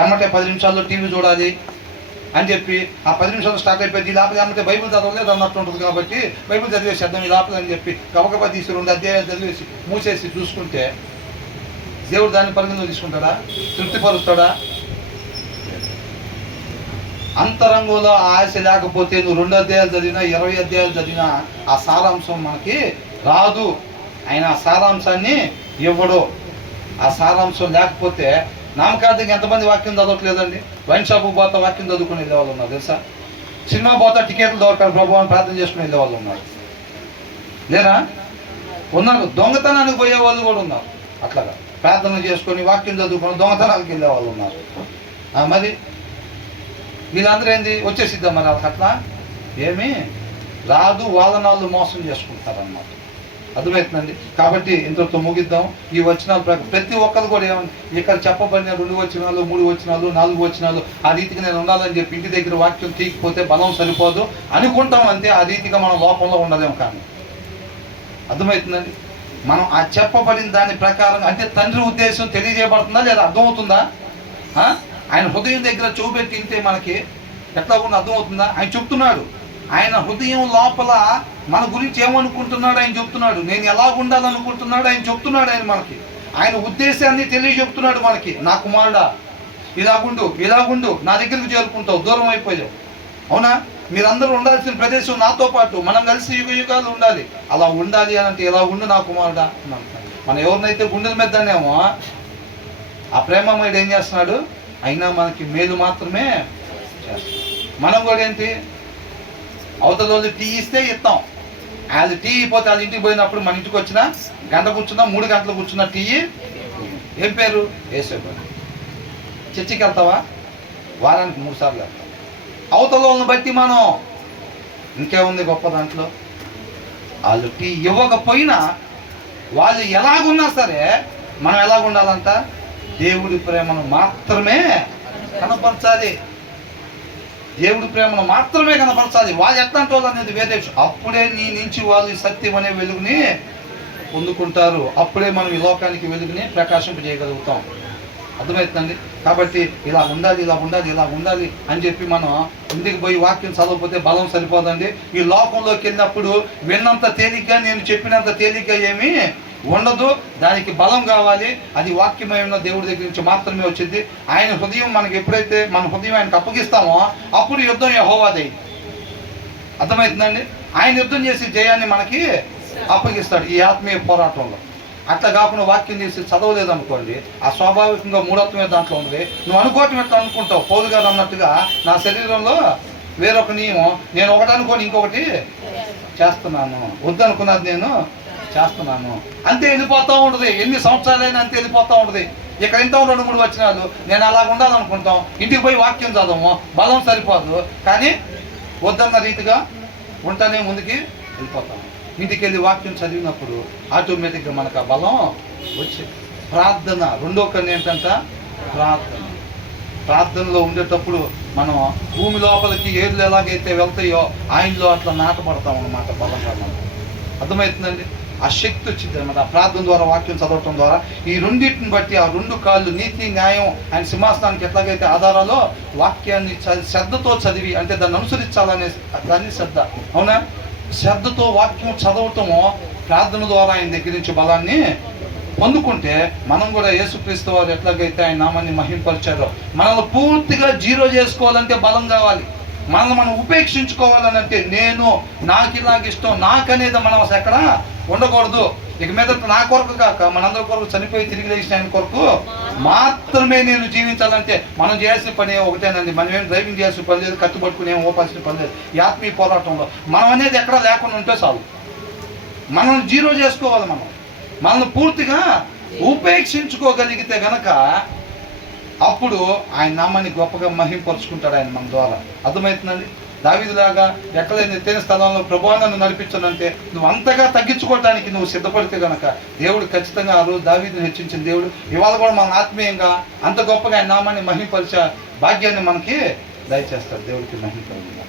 ఏమంటే 10 నిమిషాల్లో టీవీ చూడాలి అని చెప్పి ఆ 10 నిమిషాలు స్టార్ట్ అయిపోయింది, ఈ లోపల ఏమంటే బైబిల్ చదవలేదు అన్నట్టు ఉంటుంది కాబట్టి బైబిల్ చదివేసేద్దాం ఈ లోపల అని చెప్పి గబగబా తీసి 2 అధ్యాయాలు చదివేసి మూసేసి చూసుకుంటే దేవుడు దాన్ని పరిగణలో తీసుకుంటాడా? తృప్తిపరుస్తాడా? అంతరంగంలో ఆశ లేకపోతే నువ్వు 2 అధ్యాయాలు చదివినా 20 అధ్యాయాలు చదివినా ఆ సారాంశం మనకి రాదు. ఆయన ఆ సారాంశాన్ని ఇవ్వడు. ఆ సారాంశం లేకపోతే నామకార్థంగా ఎంతమంది వాక్యం చదవట్లేదండి? వైన్ షాప్కి పోతా వాక్యం చదువుకుని వెళ్ళే వాళ్ళు ఉన్నారు తెలుసా? సినిమా పోతా టికెట్లు దొరకాలి ప్రభు అని ప్రార్థన చేసుకుని వెళ్ళే వాళ్ళు ఉన్నారు లేరా? ఉన్నారు. దొంగతనానికి పోయే వాళ్ళు కూడా ఉన్నారు. అట్లాగా ప్రార్థన చేసుకొని వాక్యం చదువుకొని దొంగతనాలకు వెళ్ళే వాళ్ళు ఉన్నారు. మరి వీళ్ళందరూ ఏంది వచ్చేసిద్దాం మరి వాళ్ళకి అట్లా ఏమీ రాదు. వాళ్ళ మోసం చేసుకుంటారన్నమాట. అర్థమవుతుందండి. కాబట్టి ఇంతతో ముగిద్దాం. ఈ వచనాలు ప్రతి ఒక్కరు కూడా ఏమన్నా ఇక్కడ చెప్పబడిన 2 వచనాలు 3 వచనాలు 4 వచనాలు ఆ రీతికి నేను ఉండాలని చెప్పి ఇంటి దగ్గర వాక్యం తీయకపోతే బలం సరిపోదు అనుకుంటాం అంతే. ఆ రీతిగా మనం లోపంలో ఉండలేము. కానీ అర్థమవుతుందండి. మనం ఆ చెప్పబడిన దాని ప్రకారం అంటే తండ్రి ఉద్దేశం తెలియజేయబడుతుందా లేదా అర్థమవుతుందా? ఆయన హృదయం దగ్గర చూపెట్టింటే మనకి ఎట్లా కూడా అర్థమవుతుందా? ఆయన చెప్తున్నాడు. ఆయన హృదయం లోపల మన గురించి ఏమనుకుంటున్నాడు ఆయన చెప్తున్నాడు. నేను ఎలా ఉండాలనుకుంటున్నాడు ఆయన చెప్తున్నాడు. ఆయన మనకి ఆయన ఉద్దేశాన్ని తెలియజెప్తున్నాడు మనకి. నా కుమారుడా ఇలాగుండు నా దగ్గరికి చేరుకుంటావు, దూరం అయిపోయావు. అవునా? మీరందరూ ఉండాల్సిన ప్రదేశం నాతో పాటు మనం కలిసి యుగాలు ఉండాలి. అలా ఉండాలి అని అంటే ఎలా ఉండు నా కుమారుడా. మనం ఎవరినైతే గుండెల మీద దానేమో ఆ ప్రేమమయుడు ఏం చేస్తున్నాడు? అయినా మనకి మేలు మాత్రమే చేస్తాడు. మనం కూడా ఏంటి అవతల రోజు టీ ఇస్తే ఇస్తాం. అది టీ ఇపోతే వాళ్ళ ఇంటికి పోయినప్పుడు మన ఇంటికి వచ్చినా గంట కూర్చున్నా 3 గంటలు కూర్చున్నా టీ ఏం పేరు వేసేవాడు. చర్చికి వెళ్తావా? వారానికి 3 సార్లు వెళ్తాం. అవతల వాళ్ళని బట్టి మనం ఇంకేముంది గొప్ప దాంట్లో. వాళ్ళు టీ ఇవ్వకపోయినా వాళ్ళు ఎలాగున్నా సరే మనం ఎలాగుండాలంట? దేవుడి ప్రేమను మాత్రమే కనపరచాలి. దేవుడి ప్రేమను మాత్రమే కనపరచాలి. వాళ్ళు ఎట్లాంటి వాళ్ళు అనేది వేరే. అప్పుడే నీ నుంచి వాళ్ళు ఈ సత్యం అనే వెలుగుని పొందుకుంటారు. అప్పుడే మనం ఈ లోకానికి వెలుగుని ప్రకాశింపజేయగలుగుతాం. అర్థమవుతుందండి. కాబట్టి ఇలా ఉండాలి అని చెప్పి మనం ఇంటికి పోయి వాక్యం చదవకపోతే బలం సరిపోదండి. ఈ లోకంలోకి వెళ్ళినప్పుడు విన్నంత తేలిగ్గా నేను చెప్పినంత తేలిగ్గా ఏమీ ఉండదు. దానికి బలం కావాలి. అది వాక్యమైన దేవుడి దగ్గర నుంచి మాత్రమే వచ్చింది. ఆయన హృదయం మనకి ఎప్పుడైతే మన హృదయం ఆయనకు అప్పగిస్తామో అప్పుడు యుద్ధం యెహోవాదే. అర్థమవుతుందండి. ఆయన యుద్ధం చేసి జయాన్ని మనకి అప్పగిస్తాడు ఈ ఆత్మీయ పోరాటంలో. అట్లా కాకుండా వాక్యం చేసి చదవలేదు అనుకోండి, ఆ స్వాభావికంగా మూఢత్వమే దాంట్లో ఉంటుంది. నువ్వు అనుకోవటం ఎట్లా అనుకుంటావు? పౌలు గారు అన్నట్టుగా నా శరీరంలో వేరొక నియమం, నేను ఒకటి అనుకోని ఇంకొకటి చేస్తున్నాను, వద్దనుకున్నది నేను చేస్తున్నాను. అంతే వెళ్ళిపోతూ ఉంటుంది. ఎన్ని సంవత్సరాలైనా అంతే వెళ్ళిపోతూ ఉంటుంది. ఇక్కడ ఇంత 2-3 వచనాలు నేను అలాగ ఉండాలనుకుంటాం. ఇంటికి పోయి వాక్యం చదవము, బలం సరిపోదు. కానీ వద్దన్న రీతిగా ఉంటానే ముందుకి వెళ్ళిపోతాం. ఇంటికి వెళ్ళి వాక్యం చదివినప్పుడు ఆటోమేటిక్గా మనకు ఆ బలం వచ్చేది. ప్రార్థన రెండో కన్ను ఏంటంట? ప్రార్థన. ప్రార్థనలో ఉండేటప్పుడు మనం భూమి లోపలికి ఏర్లు ఎలాగైతే వెళ్తాయో ఆయనలో అట్లా నాటపడతాం అన్నమాట బలంగా. మనం అర్థమవుతుందండి? ఆ శక్తి వచ్చింది అనమాట ఆ ప్రార్థన ద్వారా, వాక్యం చదవటం ద్వారా. ఈ రెండింటిని బట్టి ఆ రెండు కాళ్ళు నీతి న్యాయం ఆయన సింహాసనానికి ఎట్లాగైతే ఆధారాలో వాక్యాన్ని శ్రద్ధతో చదివి, అంటే దాన్ని అనుసరించాలనే దాన్ని శ్రద్ధ. అవునా? శ్రద్ధతో వాక్యం చదవటము ప్రార్థన ద్వారా ఆయన దగ్గర నుంచి బలాన్ని పొందుకుంటే మనం కూడా యేసుక్రీస్తు వారు ఎట్లాగైతే ఆయన నామాన్ని మహింపరిచారో మనల్ని పూర్తిగా జీరో చేసుకోవాలంటే బలం కావాలి. మనల్ని మనం ఉపేక్షించుకోవాలని అంటే నేను నాకు ఇలాగ ఇష్టం నాకనేది మనం అసలు ఎక్కడ ఉండకూడదు. ఇక మీద నా కొరకు కాక మనందరి కొరకు చనిపోయి తిరిగి లేచిన ఆయన కొరకు మాత్రమే నేను జీవించాలంటే మనం చేయాల్సిన పని ఒకటేనండి. మనం ఏం డ్రైవింగ్ చేయాల్సిన పని లేదు, కట్టుబట్టుకుని ఏం ఓపాల్సిన పని లేదు. ఈ ఆత్మీయ పోరాటంలో మనం అనేది ఎక్కడ లేకుండా ఉంటే చాలు. మనం జీరో చేసుకోవాలి. మనల్ని పూర్తిగా ఉపేక్షించుకోగలిగితే గనక అప్పుడు ఆయన నామాన్ని గొప్పగా మహింపరుచుకుంటాడు ఆయన మన ద్వారా. అర్థమవుతుందండి? దావీదులాగా ఎక్కడైనా ఎత్తైన స్థలంలో ప్రభువా నన్ను నడిపించనంటే నువ్వు అంతగా తగ్గించుకోవడానికి నువ్వు సిద్ధపడితే కనుక దేవుడు ఖచ్చితంగా ఆ రోజు దావీదుని హెచ్చించిన దేవుడు ఇవాళ కూడా మన ఆత్మీయంగా అంత గొప్పగా ఆయన నామాన్ని మహింపరిచే భాగ్యాన్ని మనకి దయచేస్తాడు. దేవుడికి మహిమ కలుగును.